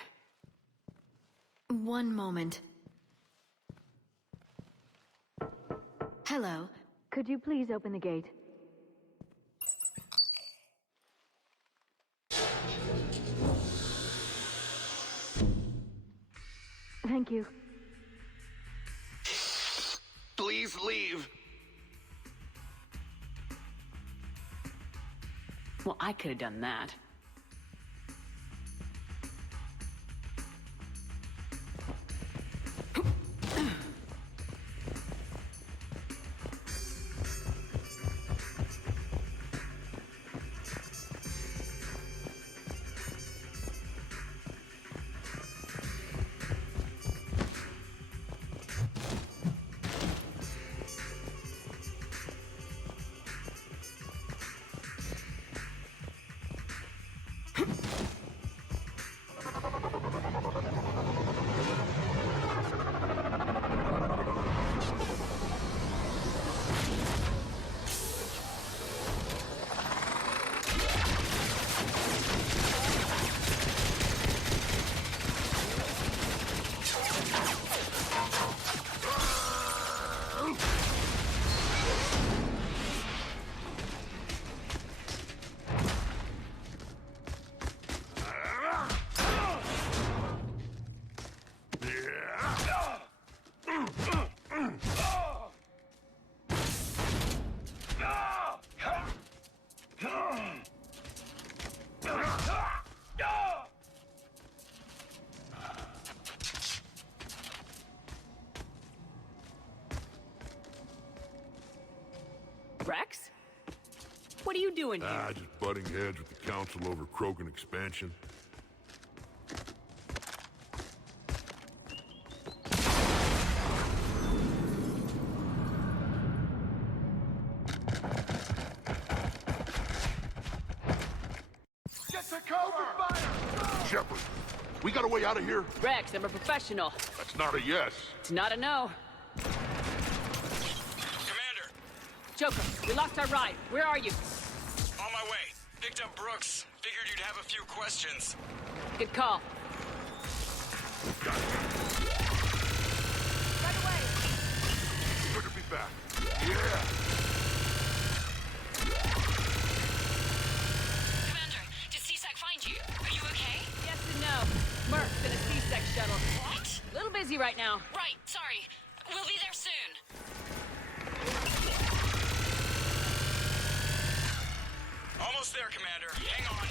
One moment. Hello. Could you please open the gate? Thank you. Please leave. Well, I could have done that. Rex? What are you doing here? Just butting heads with the council over Krogan expansion. Get to cover! Fire! Shepard, we got a way out of here? Rex, I'm a professional. That's not a yes. It's not a no. Joker, we lost our ride. Where are you? On my way. Picked up Brooks. Figured you'd have a few questions. Good call. Right away. Good to be back. Yeah. Commander, did C-Sec find you? Are you okay? Yes and no. Merc's in a C-Sec shuttle. What? A little busy right now. Right, sorry. We'll be there soon. Almost there, Commander. Hang on.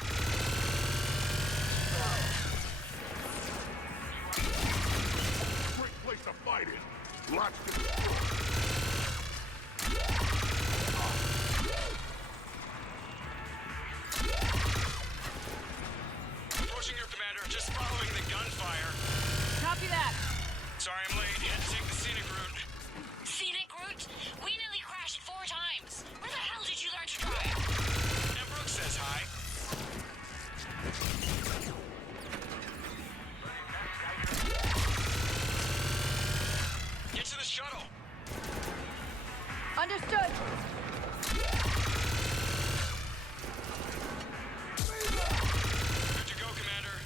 Great place to fight in. Lots to destroy. Approaching your Commander, just following the gunfire. Copy that. Sorry I'm late. Had to take the scenic route. Scenic route? We nearly crashed 4 times. Where the hell did you learn to drive? And Brooks says hi. Get to the shuttle. Understood. Good to go, Commander.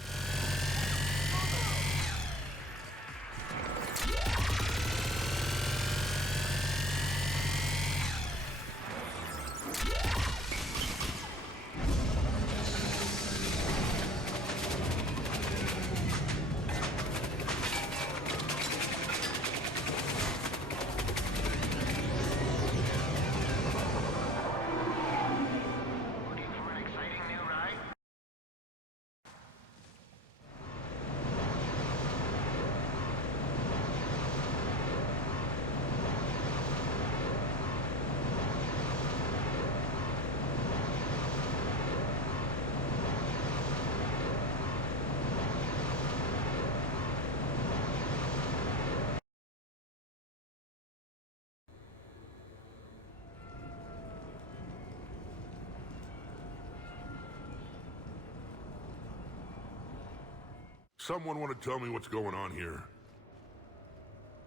Someone want to tell me what's going on here?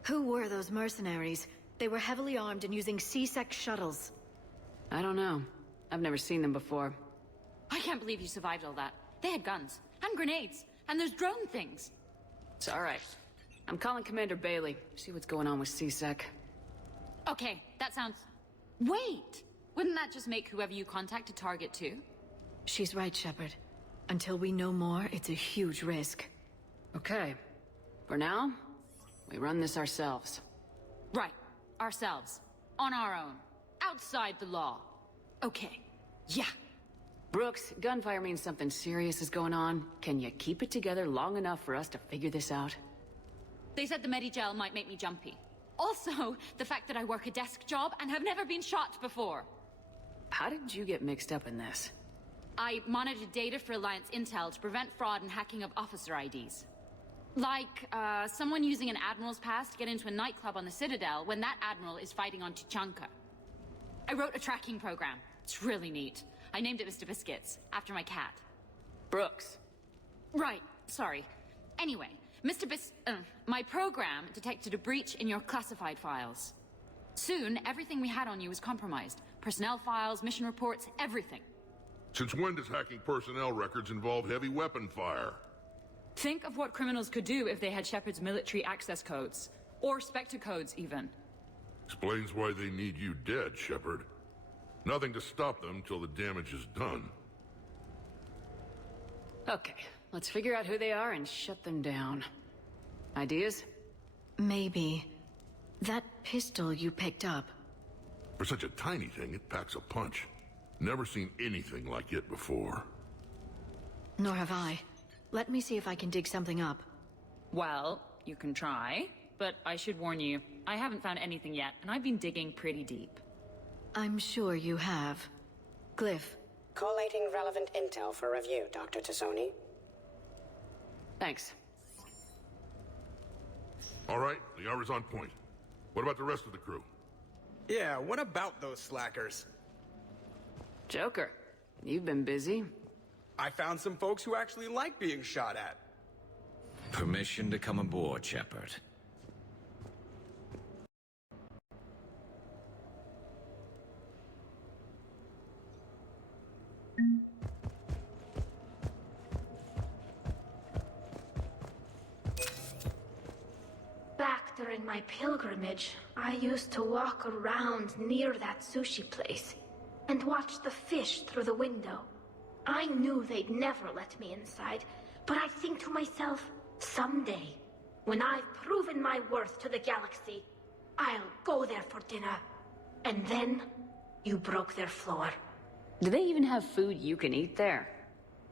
Who were those mercenaries? They were heavily armed and using C-Sec shuttles. I don't know. I've never seen them before. I can't believe you survived all that. They had guns. And grenades. And there's drone things. It's all right. I'm calling Commander Bailey. See what's going on with C-Sec. Okay, that sounds... Wait! Wouldn't that just make whoever you contact a target too? She's right, Shepard. Until we know more, it's a huge risk. Okay. For now, we run this ourselves. Right. Ourselves. On our own. Outside the law. Okay. Yeah. Brooks, gunfire means something serious is going on. Can you keep it together long enough for us to figure this out? They said the Medigel might make me jumpy. Also, the fact that I work a desk job and have never been shot before. How did you get mixed up in this? I monitored data for Alliance intel to prevent fraud and hacking of officer IDs. Like, someone using an Admiral's pass to get into a nightclub on the Citadel when that Admiral is fighting on Tuchanka. I wrote a tracking program. It's really neat. I named it Mr. Biscuits, after my cat. Brooks. Right, sorry. Anyway, my program detected a breach in your classified files. Soon, everything we had on you was compromised. Personnel files, mission reports, everything. Since when does hacking personnel records involve heavy weapon fire? Think of what criminals could do if they had Shepard's military access codes. Or Spectre codes, even. Explains why they need you dead, Shepard. Nothing to stop them till the damage is done. Okay, let's figure out who they are and shut them down. Ideas? Maybe. That pistol you picked up. For such a tiny thing, it packs a punch. Never seen anything like it before. Nor have I. Let me see if I can dig something up. Well, you can try, but I should warn you, I haven't found anything yet, and I've been digging pretty deep. I'm sure you have. Glyph. Collating relevant intel for review, Dr. Tassoni. Thanks. All right, the hour's on point. What about the rest of the crew? Yeah, what about those slackers? Joker, you've been busy. I found some folks who actually like being shot at. Permission to come aboard, Shepard. Back during my pilgrimage, I used to walk around near that sushi place and watch the fish through the window. I knew they'd never let me inside, but I think to myself, someday, when I've proven my worth to the galaxy, I'll go there for dinner. And then, you broke their floor. Do they even have food you can eat there?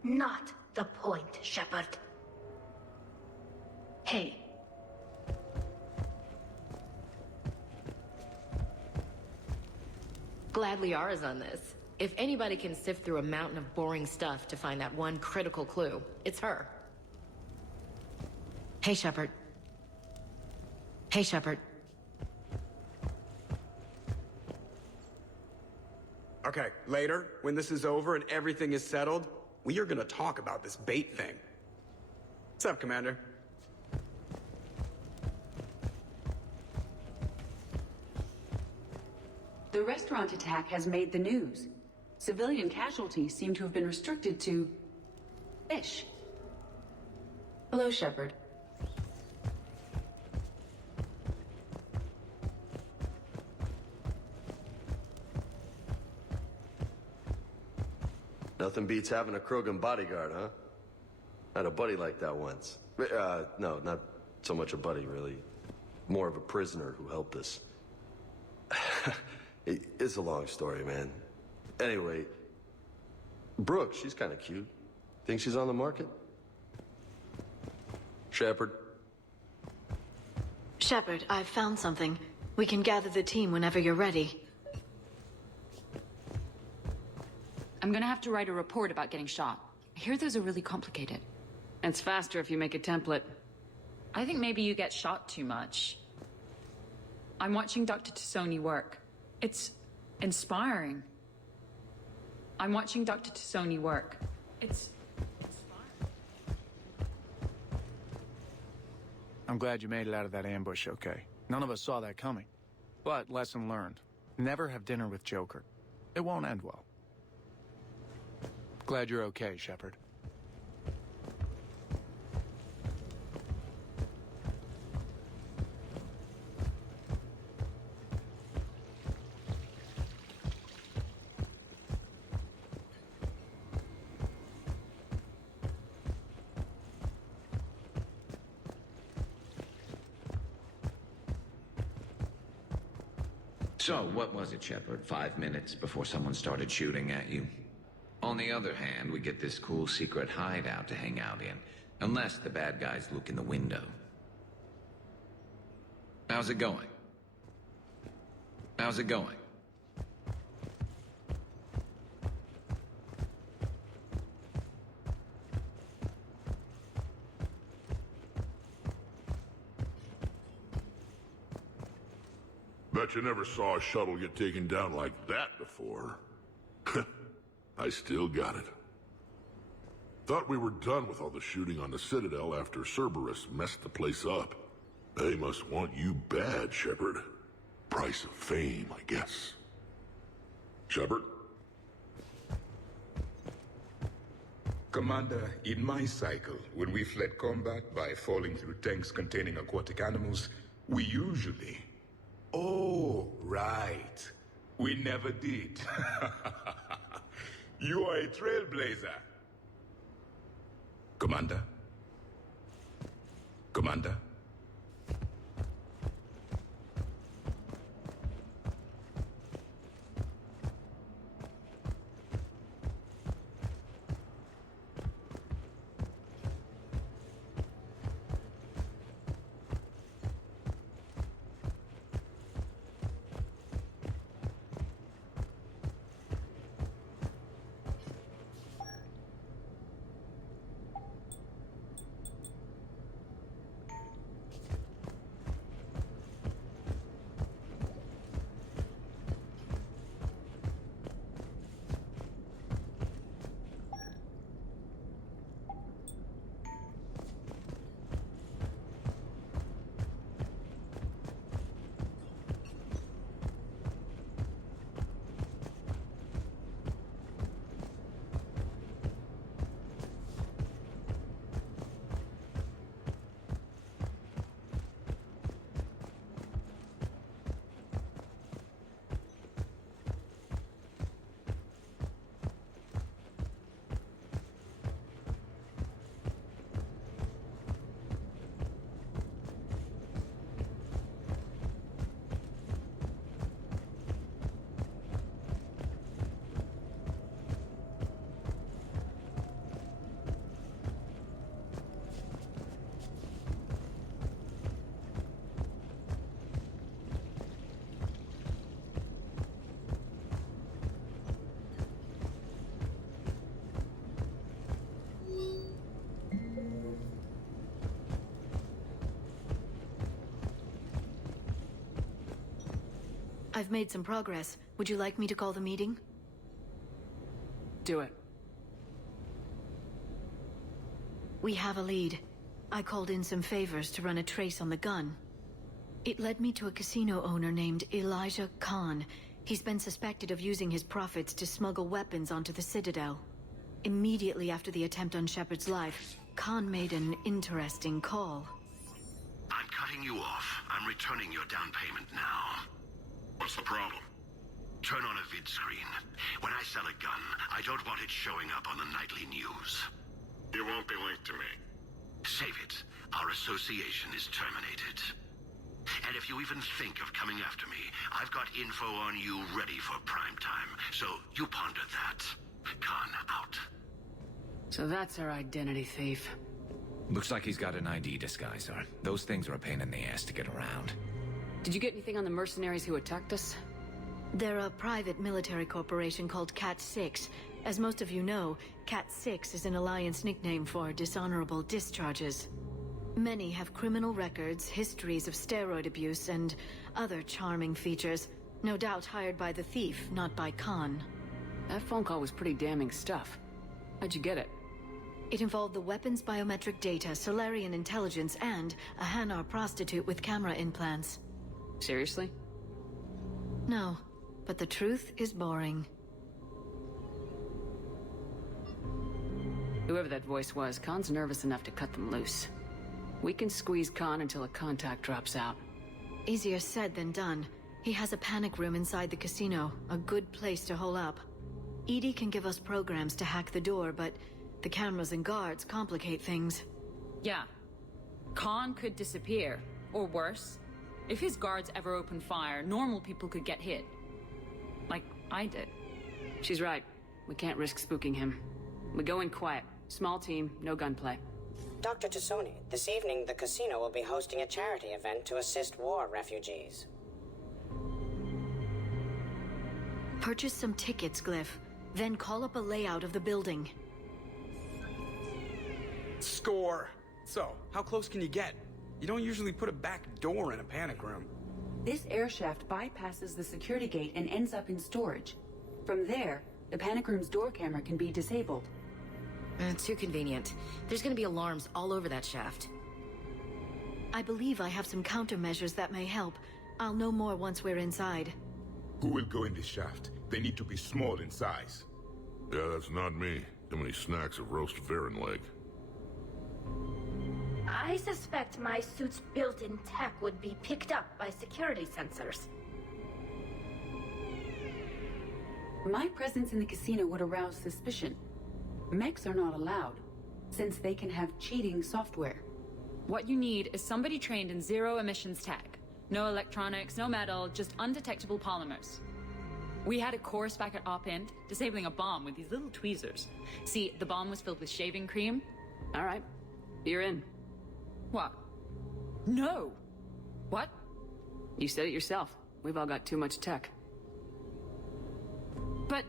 Not the point, Shepard. Hey. Glad Liara's on this. If anybody can sift through a mountain of boring stuff to find that one critical clue, it's her. Hey, Shepard. Hey, Shepard. Okay, later, when this is over and everything is settled, we are gonna talk about this bait thing. What's up, Commander? The restaurant attack has made the news. Civilian casualties seem to have been restricted to... fish. Hello, Shepard. Nothing beats having a Krogan bodyguard, huh? I had a buddy like that once. No, not so much a buddy, really. More of a prisoner who helped us. It's a long story, man. Anyway, Brooke, she's kind of cute. Think she's on the market? Shepard? Shepard, I've found something. We can gather the team whenever you're ready. I'm gonna have to write a report about getting shot. I hear those are really complicated. It's faster if you make a template. I think maybe you get shot too much. I'm watching Dr. Tassoni work. It's inspiring. I'm watching Dr. Tassoni work. It's inspiring. I'm glad you made it out of that ambush okay. None of us saw that coming. But lesson learned. Never have dinner with Joker. It won't end well. Glad you're okay, Shepard. So, what was it, Shepard? 5 minutes before someone started shooting at you? On the other hand, we get this cool secret hideout to hang out in. Unless the bad guys look in the window. How's it going? How's it going? Bet you never saw a shuttle get taken down like that before. I still got it. Thought we were done with all the shooting on the Citadel after Cerberus messed the place up. They must want you bad, Shepard. Price of fame, I guess. Shepard? Commander, in my cycle, when we fled combat by falling through tanks containing aquatic animals, we usually... Oh, right. We never did. You are a trailblazer. Commander? Commander? I've made some progress. Would you like me to call the meeting? Do it. We have a lead. I called in some favors to run a trace on the gun. It led me to a casino owner named Elijah Khan. He's been suspected of using his profits to smuggle weapons onto the Citadel. Immediately after the attempt on Shepard's life, Khan made an interesting call. I'm cutting you off. I'm returning your down payment now. What's the problem? Turn on a vid screen. When I sell a gun, I don't want it showing up on the nightly news. You won't be linked to me. Save it. Our association is terminated. And if you even think of coming after me, I've got info on you ready for prime time. So you ponder that. Khan out. So that's our identity thief. Looks like he's got an ID disguiser. Those things are a pain in the ass to get around. Did you get anything on the mercenaries who attacked us? They're a private military corporation called Cat-6. As most of you know, Cat-6 is an Alliance nickname for dishonorable discharges. Many have criminal records, histories of steroid abuse, and other charming features. No doubt hired by the thief, not by Khan. That phone call was pretty damning stuff. How'd you get it? It involved the weapons biometric data, Solarian intelligence, and a Hanar prostitute with camera implants. Seriously? No, but the truth is boring. Whoever that voice was, Khan's nervous enough to cut them loose. We can squeeze Khan until a contact drops out. Easier said than done. He has a panic room inside the casino, a good place to hole up. EDI can give us programs to hack the door, but the cameras and guards complicate things. Yeah. Khan could disappear, or worse, If his guards ever open fire, normal people could get hit. Like I did. She's right. We can't risk spooking him. We go in quiet. Small team, no gunplay. Dr. Tassoni, this evening the casino will be hosting a charity event to assist war refugees. Purchase some tickets, Glyph. Then call up a layout of the building. Score! So, how close can you get? You don't usually put a back door in a panic room. This air shaft bypasses the security gate and ends up in storage. From there, the panic room's door camera can be disabled. Too convenient. There's gonna be alarms all over that shaft. I believe I have some countermeasures that may help. I'll know more once we're inside. Who will go in this shaft? They need to be small in size. Yeah, that's not me. Too many snacks of roast Varen leg. I suspect my suit's built-in tech would be picked up by security sensors. My presence in the casino would arouse suspicion. Mechs are not allowed, since they can have cheating software. What you need is somebody trained in zero emissions tech. No electronics, no metal, just undetectable polymers. We had a course back at Op-Int, disabling a bomb with these little tweezers. See, the bomb was filled with shaving cream. All right. You're in. What? No! What? You said it yourself. We've all got too much tech. But...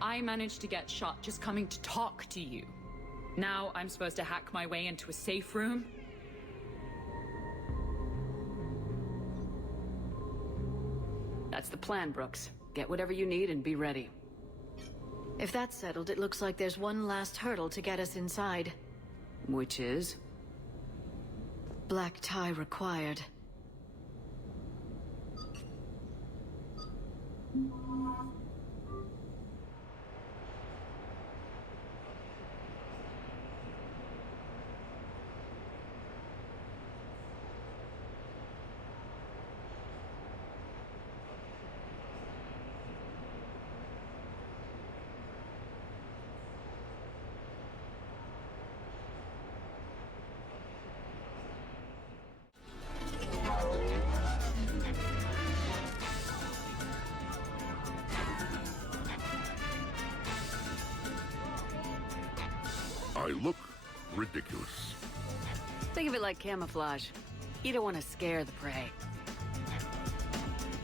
I managed to get shot just coming to talk to you. Now I'm supposed to hack my way into a safe room? That's the plan, Brooks. Get whatever you need and be ready. If that's settled, it looks like there's one last hurdle to get us inside. Which is? Black tie required. I look ridiculous. Think of it like camouflage. You don't want to scare the prey.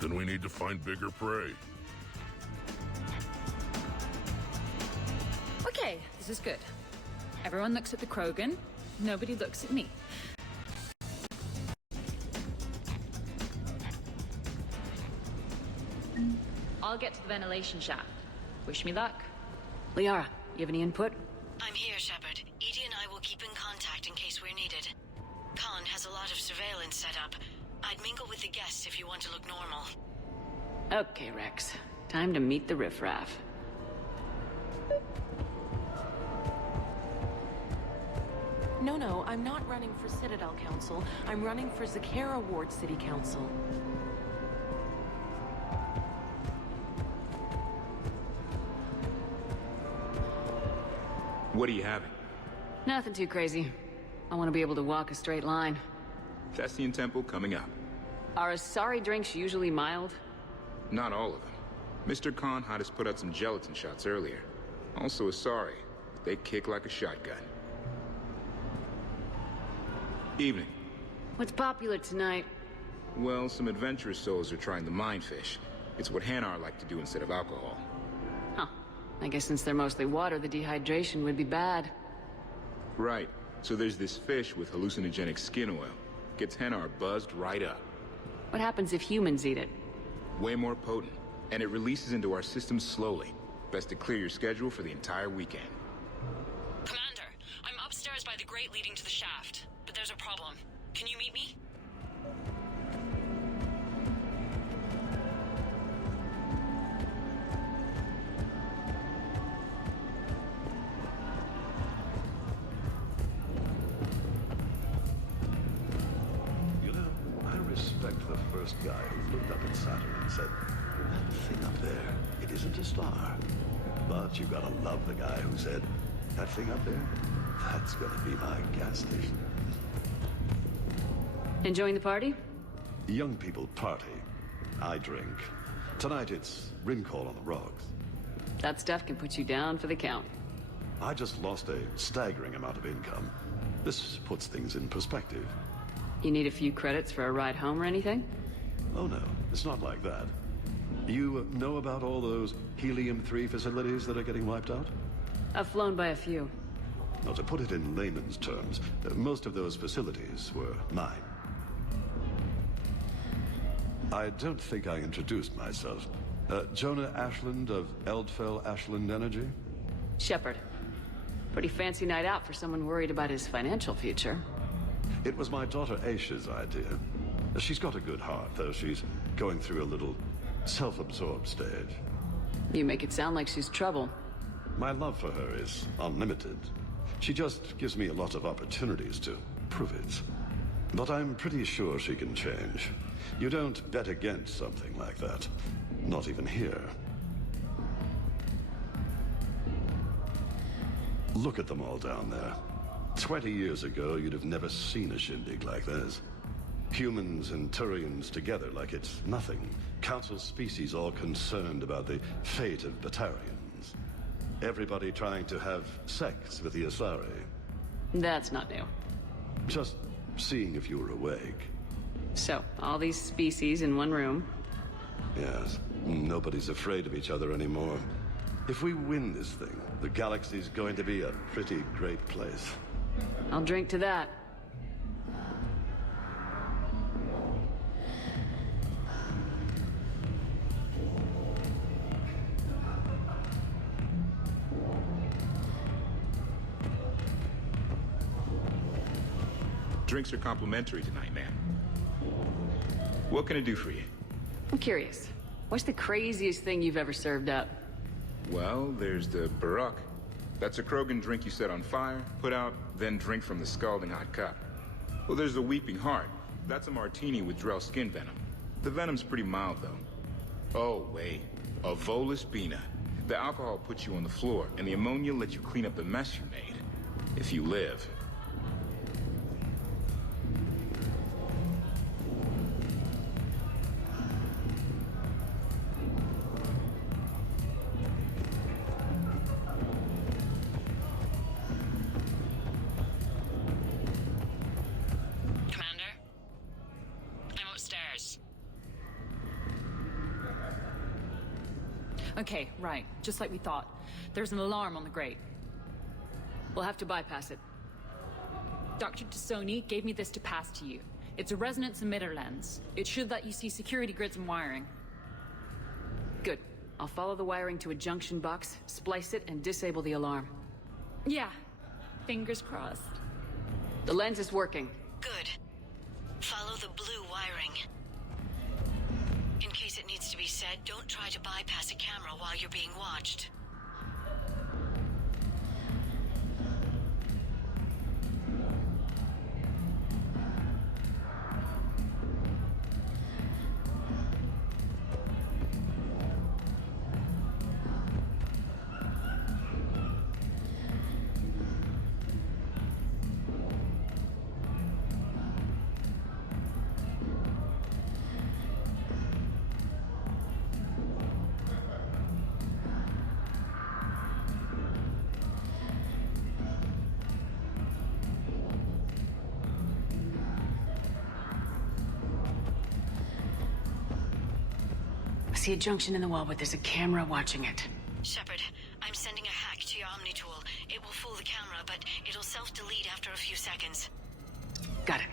Then we need to find bigger prey. Okay, this is good. Everyone looks at the Krogan. Nobody looks at me. I'll get to the ventilation shaft. Wish me luck. Liara, you have any input? I'm here, Shepard. Edie and I will keep in contact in case we're needed. Khan has a lot of surveillance set up. I'd mingle with the guests if you want to look normal. Okay, Rex. Time to meet the riffraff. No, I'm not running for Citadel Council. I'm running for Zakera Ward City Council. What are you having? Nothing too crazy. I want to be able to walk a straight line. Thessian Temple coming up. Are Asari drinks usually mild? Not all of them. Mr. Khan had us put out some gelatin shots earlier. Also Asari. They kick like a shotgun. Evening. What's popular tonight? Well, some adventurous souls are trying the mindfish. It's what Hanar like to do instead of alcohol. Huh. I guess since they're mostly water, the dehydration would be bad. Right. So there's this fish with hallucinogenic skin oil. Gets Hanar buzzed right up. What happens if humans eat it? Way more potent. And it releases into our system slowly. Best to clear your schedule for the entire weekend. Commander, I'm upstairs by the grate leading to the shaft. But there's a problem. Can you meet me? You know, I respect the first guy who looked up at Saturn and said, that thing up there, it isn't a star. But you gotta love the guy who said, that thing up there, that's gonna be my gas station. Enjoying the party? Young people party. I drink. Tonight it's rim call on the rocks. That stuff can put you down for the count. I just lost a staggering amount of income. This puts things in perspective. You need a few credits for a ride home or anything? Oh no, it's not like that. You know about all those Helium-3 facilities that are getting wiped out? I've flown by a few. Now, to put it in layman's terms, most of those facilities were mine. I don't think I introduced myself. Jonah Ashland of Eldfell Ashland Energy? Shepard. Pretty fancy night out for someone worried about his financial future. It was my daughter Aisha's idea. She's got a good heart, though she's going through a little self-absorbed stage. You make it sound like she's trouble. My love for her is unlimited. She just gives me a lot of opportunities to prove it. But I'm pretty sure she can change. You don't bet against something like that. Not even here. Look at them all down there. 20 years ago, you'd have never seen a shindig like this. Humans and Turians together like it's nothing. Council species all concerned about the fate of Batarians. Everybody trying to have sex with the Asari. That's not new. Just seeing if you were awake. So, all these species in one room. Yes, nobody's afraid of each other anymore. If we win this thing, the galaxy's going to be a pretty great place. I'll drink to that. Drinks are complimentary tonight, man. What can I do for you? I'm curious. What's the craziest thing you've ever served up? Well, there's the Barak. That's a Krogan drink you set on fire, put out, then drink from the scalding hot cup. Well, there's the Weeping Heart. That's a martini with Drell skin venom. The venom's pretty mild, though. Oh, wait. A Volus Bina. The alcohol puts you on the floor, and the ammonia lets you clean up the mess you made. If you live. Okay, right. Just like we thought. There's an alarm on the grate. We'll have to bypass it. Dr. T'Soni gave me this to pass to you. It's a resonance emitter lens. It should let you see security grids and wiring. Good. I'll follow the wiring to a junction box, splice it, and disable the alarm. Yeah. Fingers crossed. The lens is working. Good. Follow the blue wiring. In case it needs to be said, don't try to bypass a camera while you're being watched. I see a junction in the wall, but there's a camera watching it. Shepard, I'm sending a hack to your Omni tool. It will fool the camera, but it'll self-delete after a few seconds. Got it.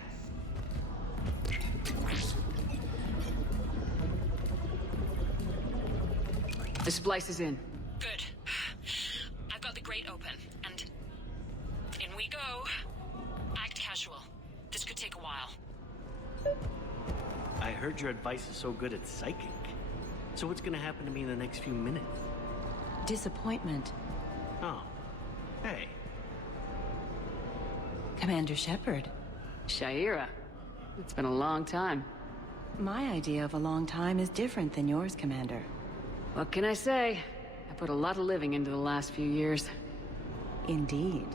The splice is in. Good. I've got the grate open, and in we go. Act casual. This could take a while. I heard your advice is so good at psychic. So what's gonna happen to me in the next few minutes? Disappointment. Oh. Hey. Commander Shepard. Sha'ira. It's been a long time. My idea of a long time is different than yours, Commander. What can I say? I put a lot of living into the last few years. Indeed.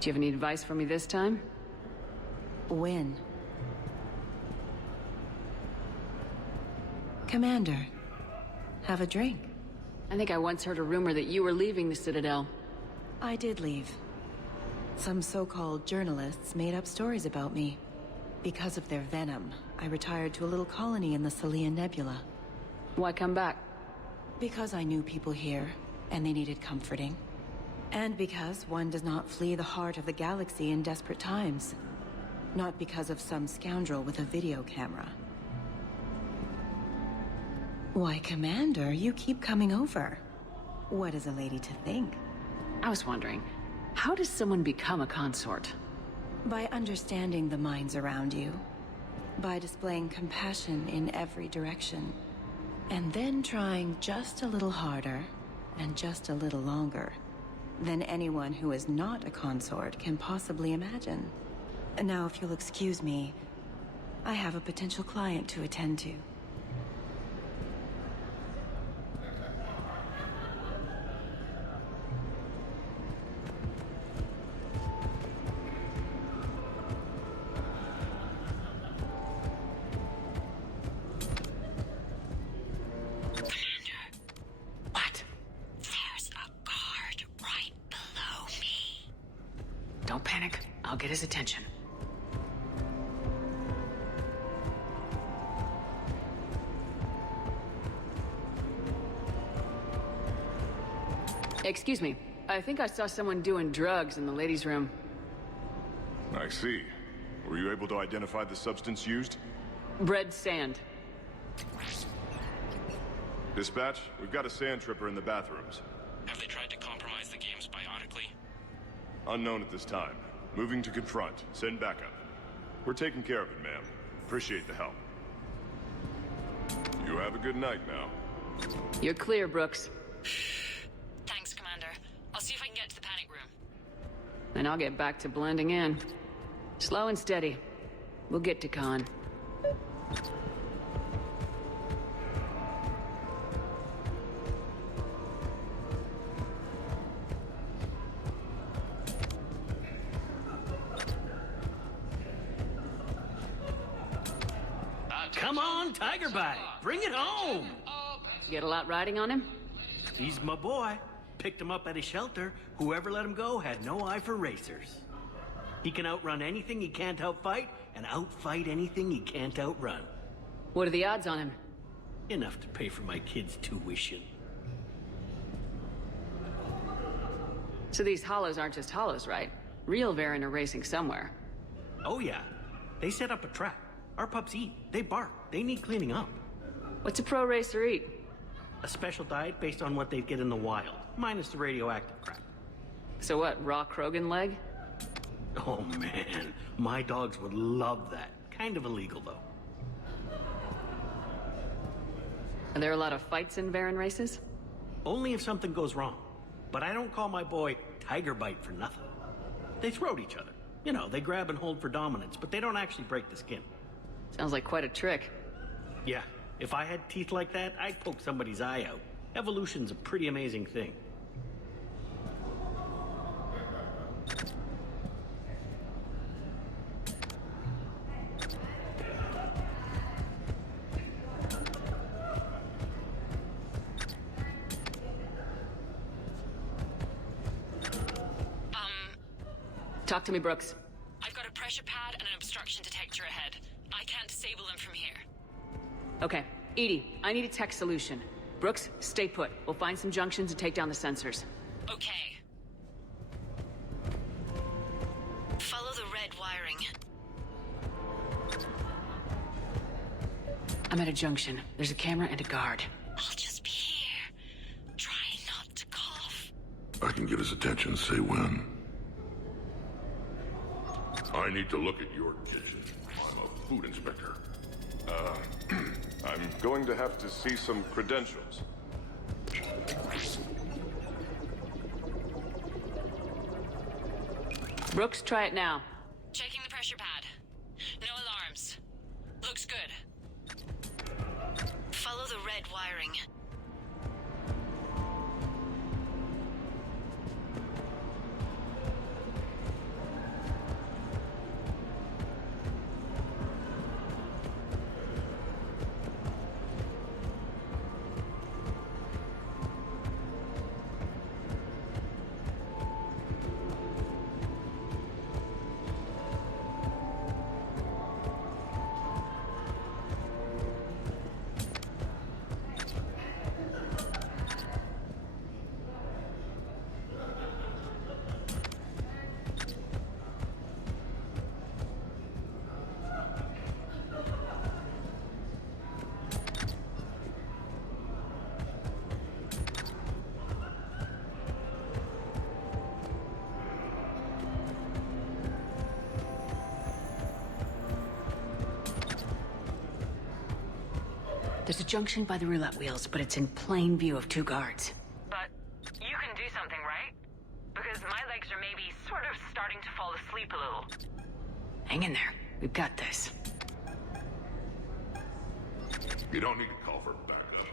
Do you have any advice for me this time? When? Commander, have a drink. I think I once heard a rumor that you were leaving the Citadel. I did leave. Some so-called journalists made up stories about me. Because of their venom, I retired to a little colony in the Celian Nebula. Why come back? Because I knew people here, and they needed comforting. And because one does not flee the heart of the galaxy in desperate times. Not because of some scoundrel with a video camera. Why, Commander, you keep coming over. What is a lady to think? I was wondering, how does someone become a consort? By understanding the minds around you. By displaying compassion in every direction. And then trying just a little harder, and just a little longer, than anyone who is not a consort can possibly imagine. And now, if you'll excuse me, I have a potential client to attend to. Don't panic. I'll get his attention. Excuse me. I think I saw someone doing drugs in the ladies' room. I see. Were you able to identify the substance used? Red sand. Dispatch, we've got a sand tripper in the bathrooms. Have they tried to compromise the games biotically? Unknown at this time. Moving to confront. Send backup. We're taking care of it, ma'am. Appreciate the help. You have a good night now. You're clear, Brooks. Thanks, Commander. I'll see if I can get to the panic room. Then I'll get back to blending in. Slow and steady. We'll get to Khan. Come on, Tiger Bite. Bring it home. You get a lot riding on him? He's my boy. Picked him up at a shelter. Whoever let him go had no eye for racers. He can outrun anything he can't outfight, and outfight anything he can't outrun. What are the odds on him? Enough to pay for my kid's tuition. So these hollows aren't just hollows, right? Real Varen are racing somewhere. Oh yeah. They set up a trap. Our pups eat. They bark. They need cleaning up. What's a pro racer eat? A special diet based on what they'd get in the wild, minus the radioactive crap. So what, raw Krogan leg? Oh man, my dogs would love that. Kind of illegal though. Are there a lot of fights in Varen races? Only if something goes wrong. But I don't call my boy Tiger Bite for nothing. They throat each other. You know, they grab and hold for dominance, but they don't actually break the skin. Sounds like quite a trick. Yeah, if I had teeth like that, I'd poke somebody's eye out. Evolution's a pretty amazing thing. Talk to me, Brooks. I've got a pressure pad and an obstruction detector ahead. I can't disable them from here. Okay. Edie, I need a tech solution. Brooks, stay put. We'll find some junctions and take down the sensors. Okay. Follow the red wiring. I'm at a junction. There's a camera and a guard. I'll just be here. Trying not to cough. I can get his attention, say when. I need to look at your kitchen. I'm a food inspector. I'm going to have to see some credentials. Brooks, try it now. Checking the pressure pad. No alarms. Looks good. Follow the red wiring. There's a junction by the roulette wheels, but it's in plain view of 2 guards. But you can do something, right? Because my legs are maybe sort of starting to fall asleep a little. Hang in there. We've got this. You don't need to call for backup.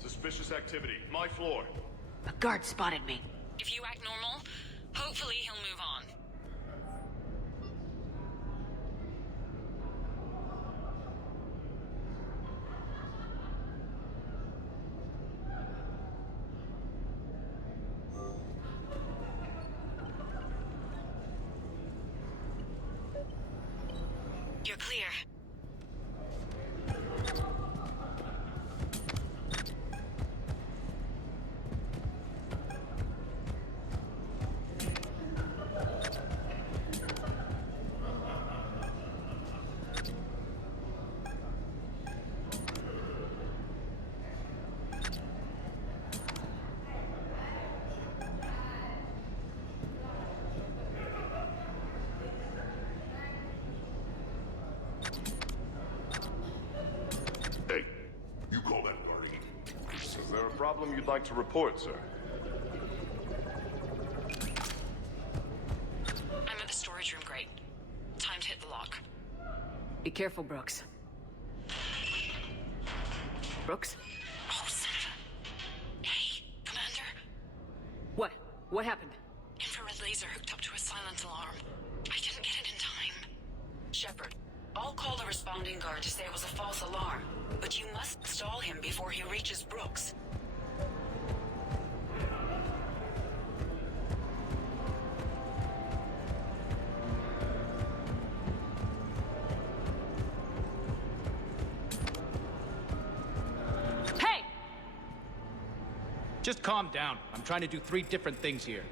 Suspicious activity. My floor. A guard spotted me. If you act normal, hopefully he'll move on. You're clear. Hey, you call that worrying? Is there a problem you'd like to report, sir? I'm at the storage room, great. Time to hit the lock. Be careful, Brooks. Brooks? Oh, son of a... Hey, Commander. What? What happened? Infrared laser hooked up to a silent alarm. I didn't get it in time. Shepard, I'll call the responding guard to say it was a false alarm, but you must stall him before he reaches Brooks. Just calm down. I'm trying to do 3 different things here.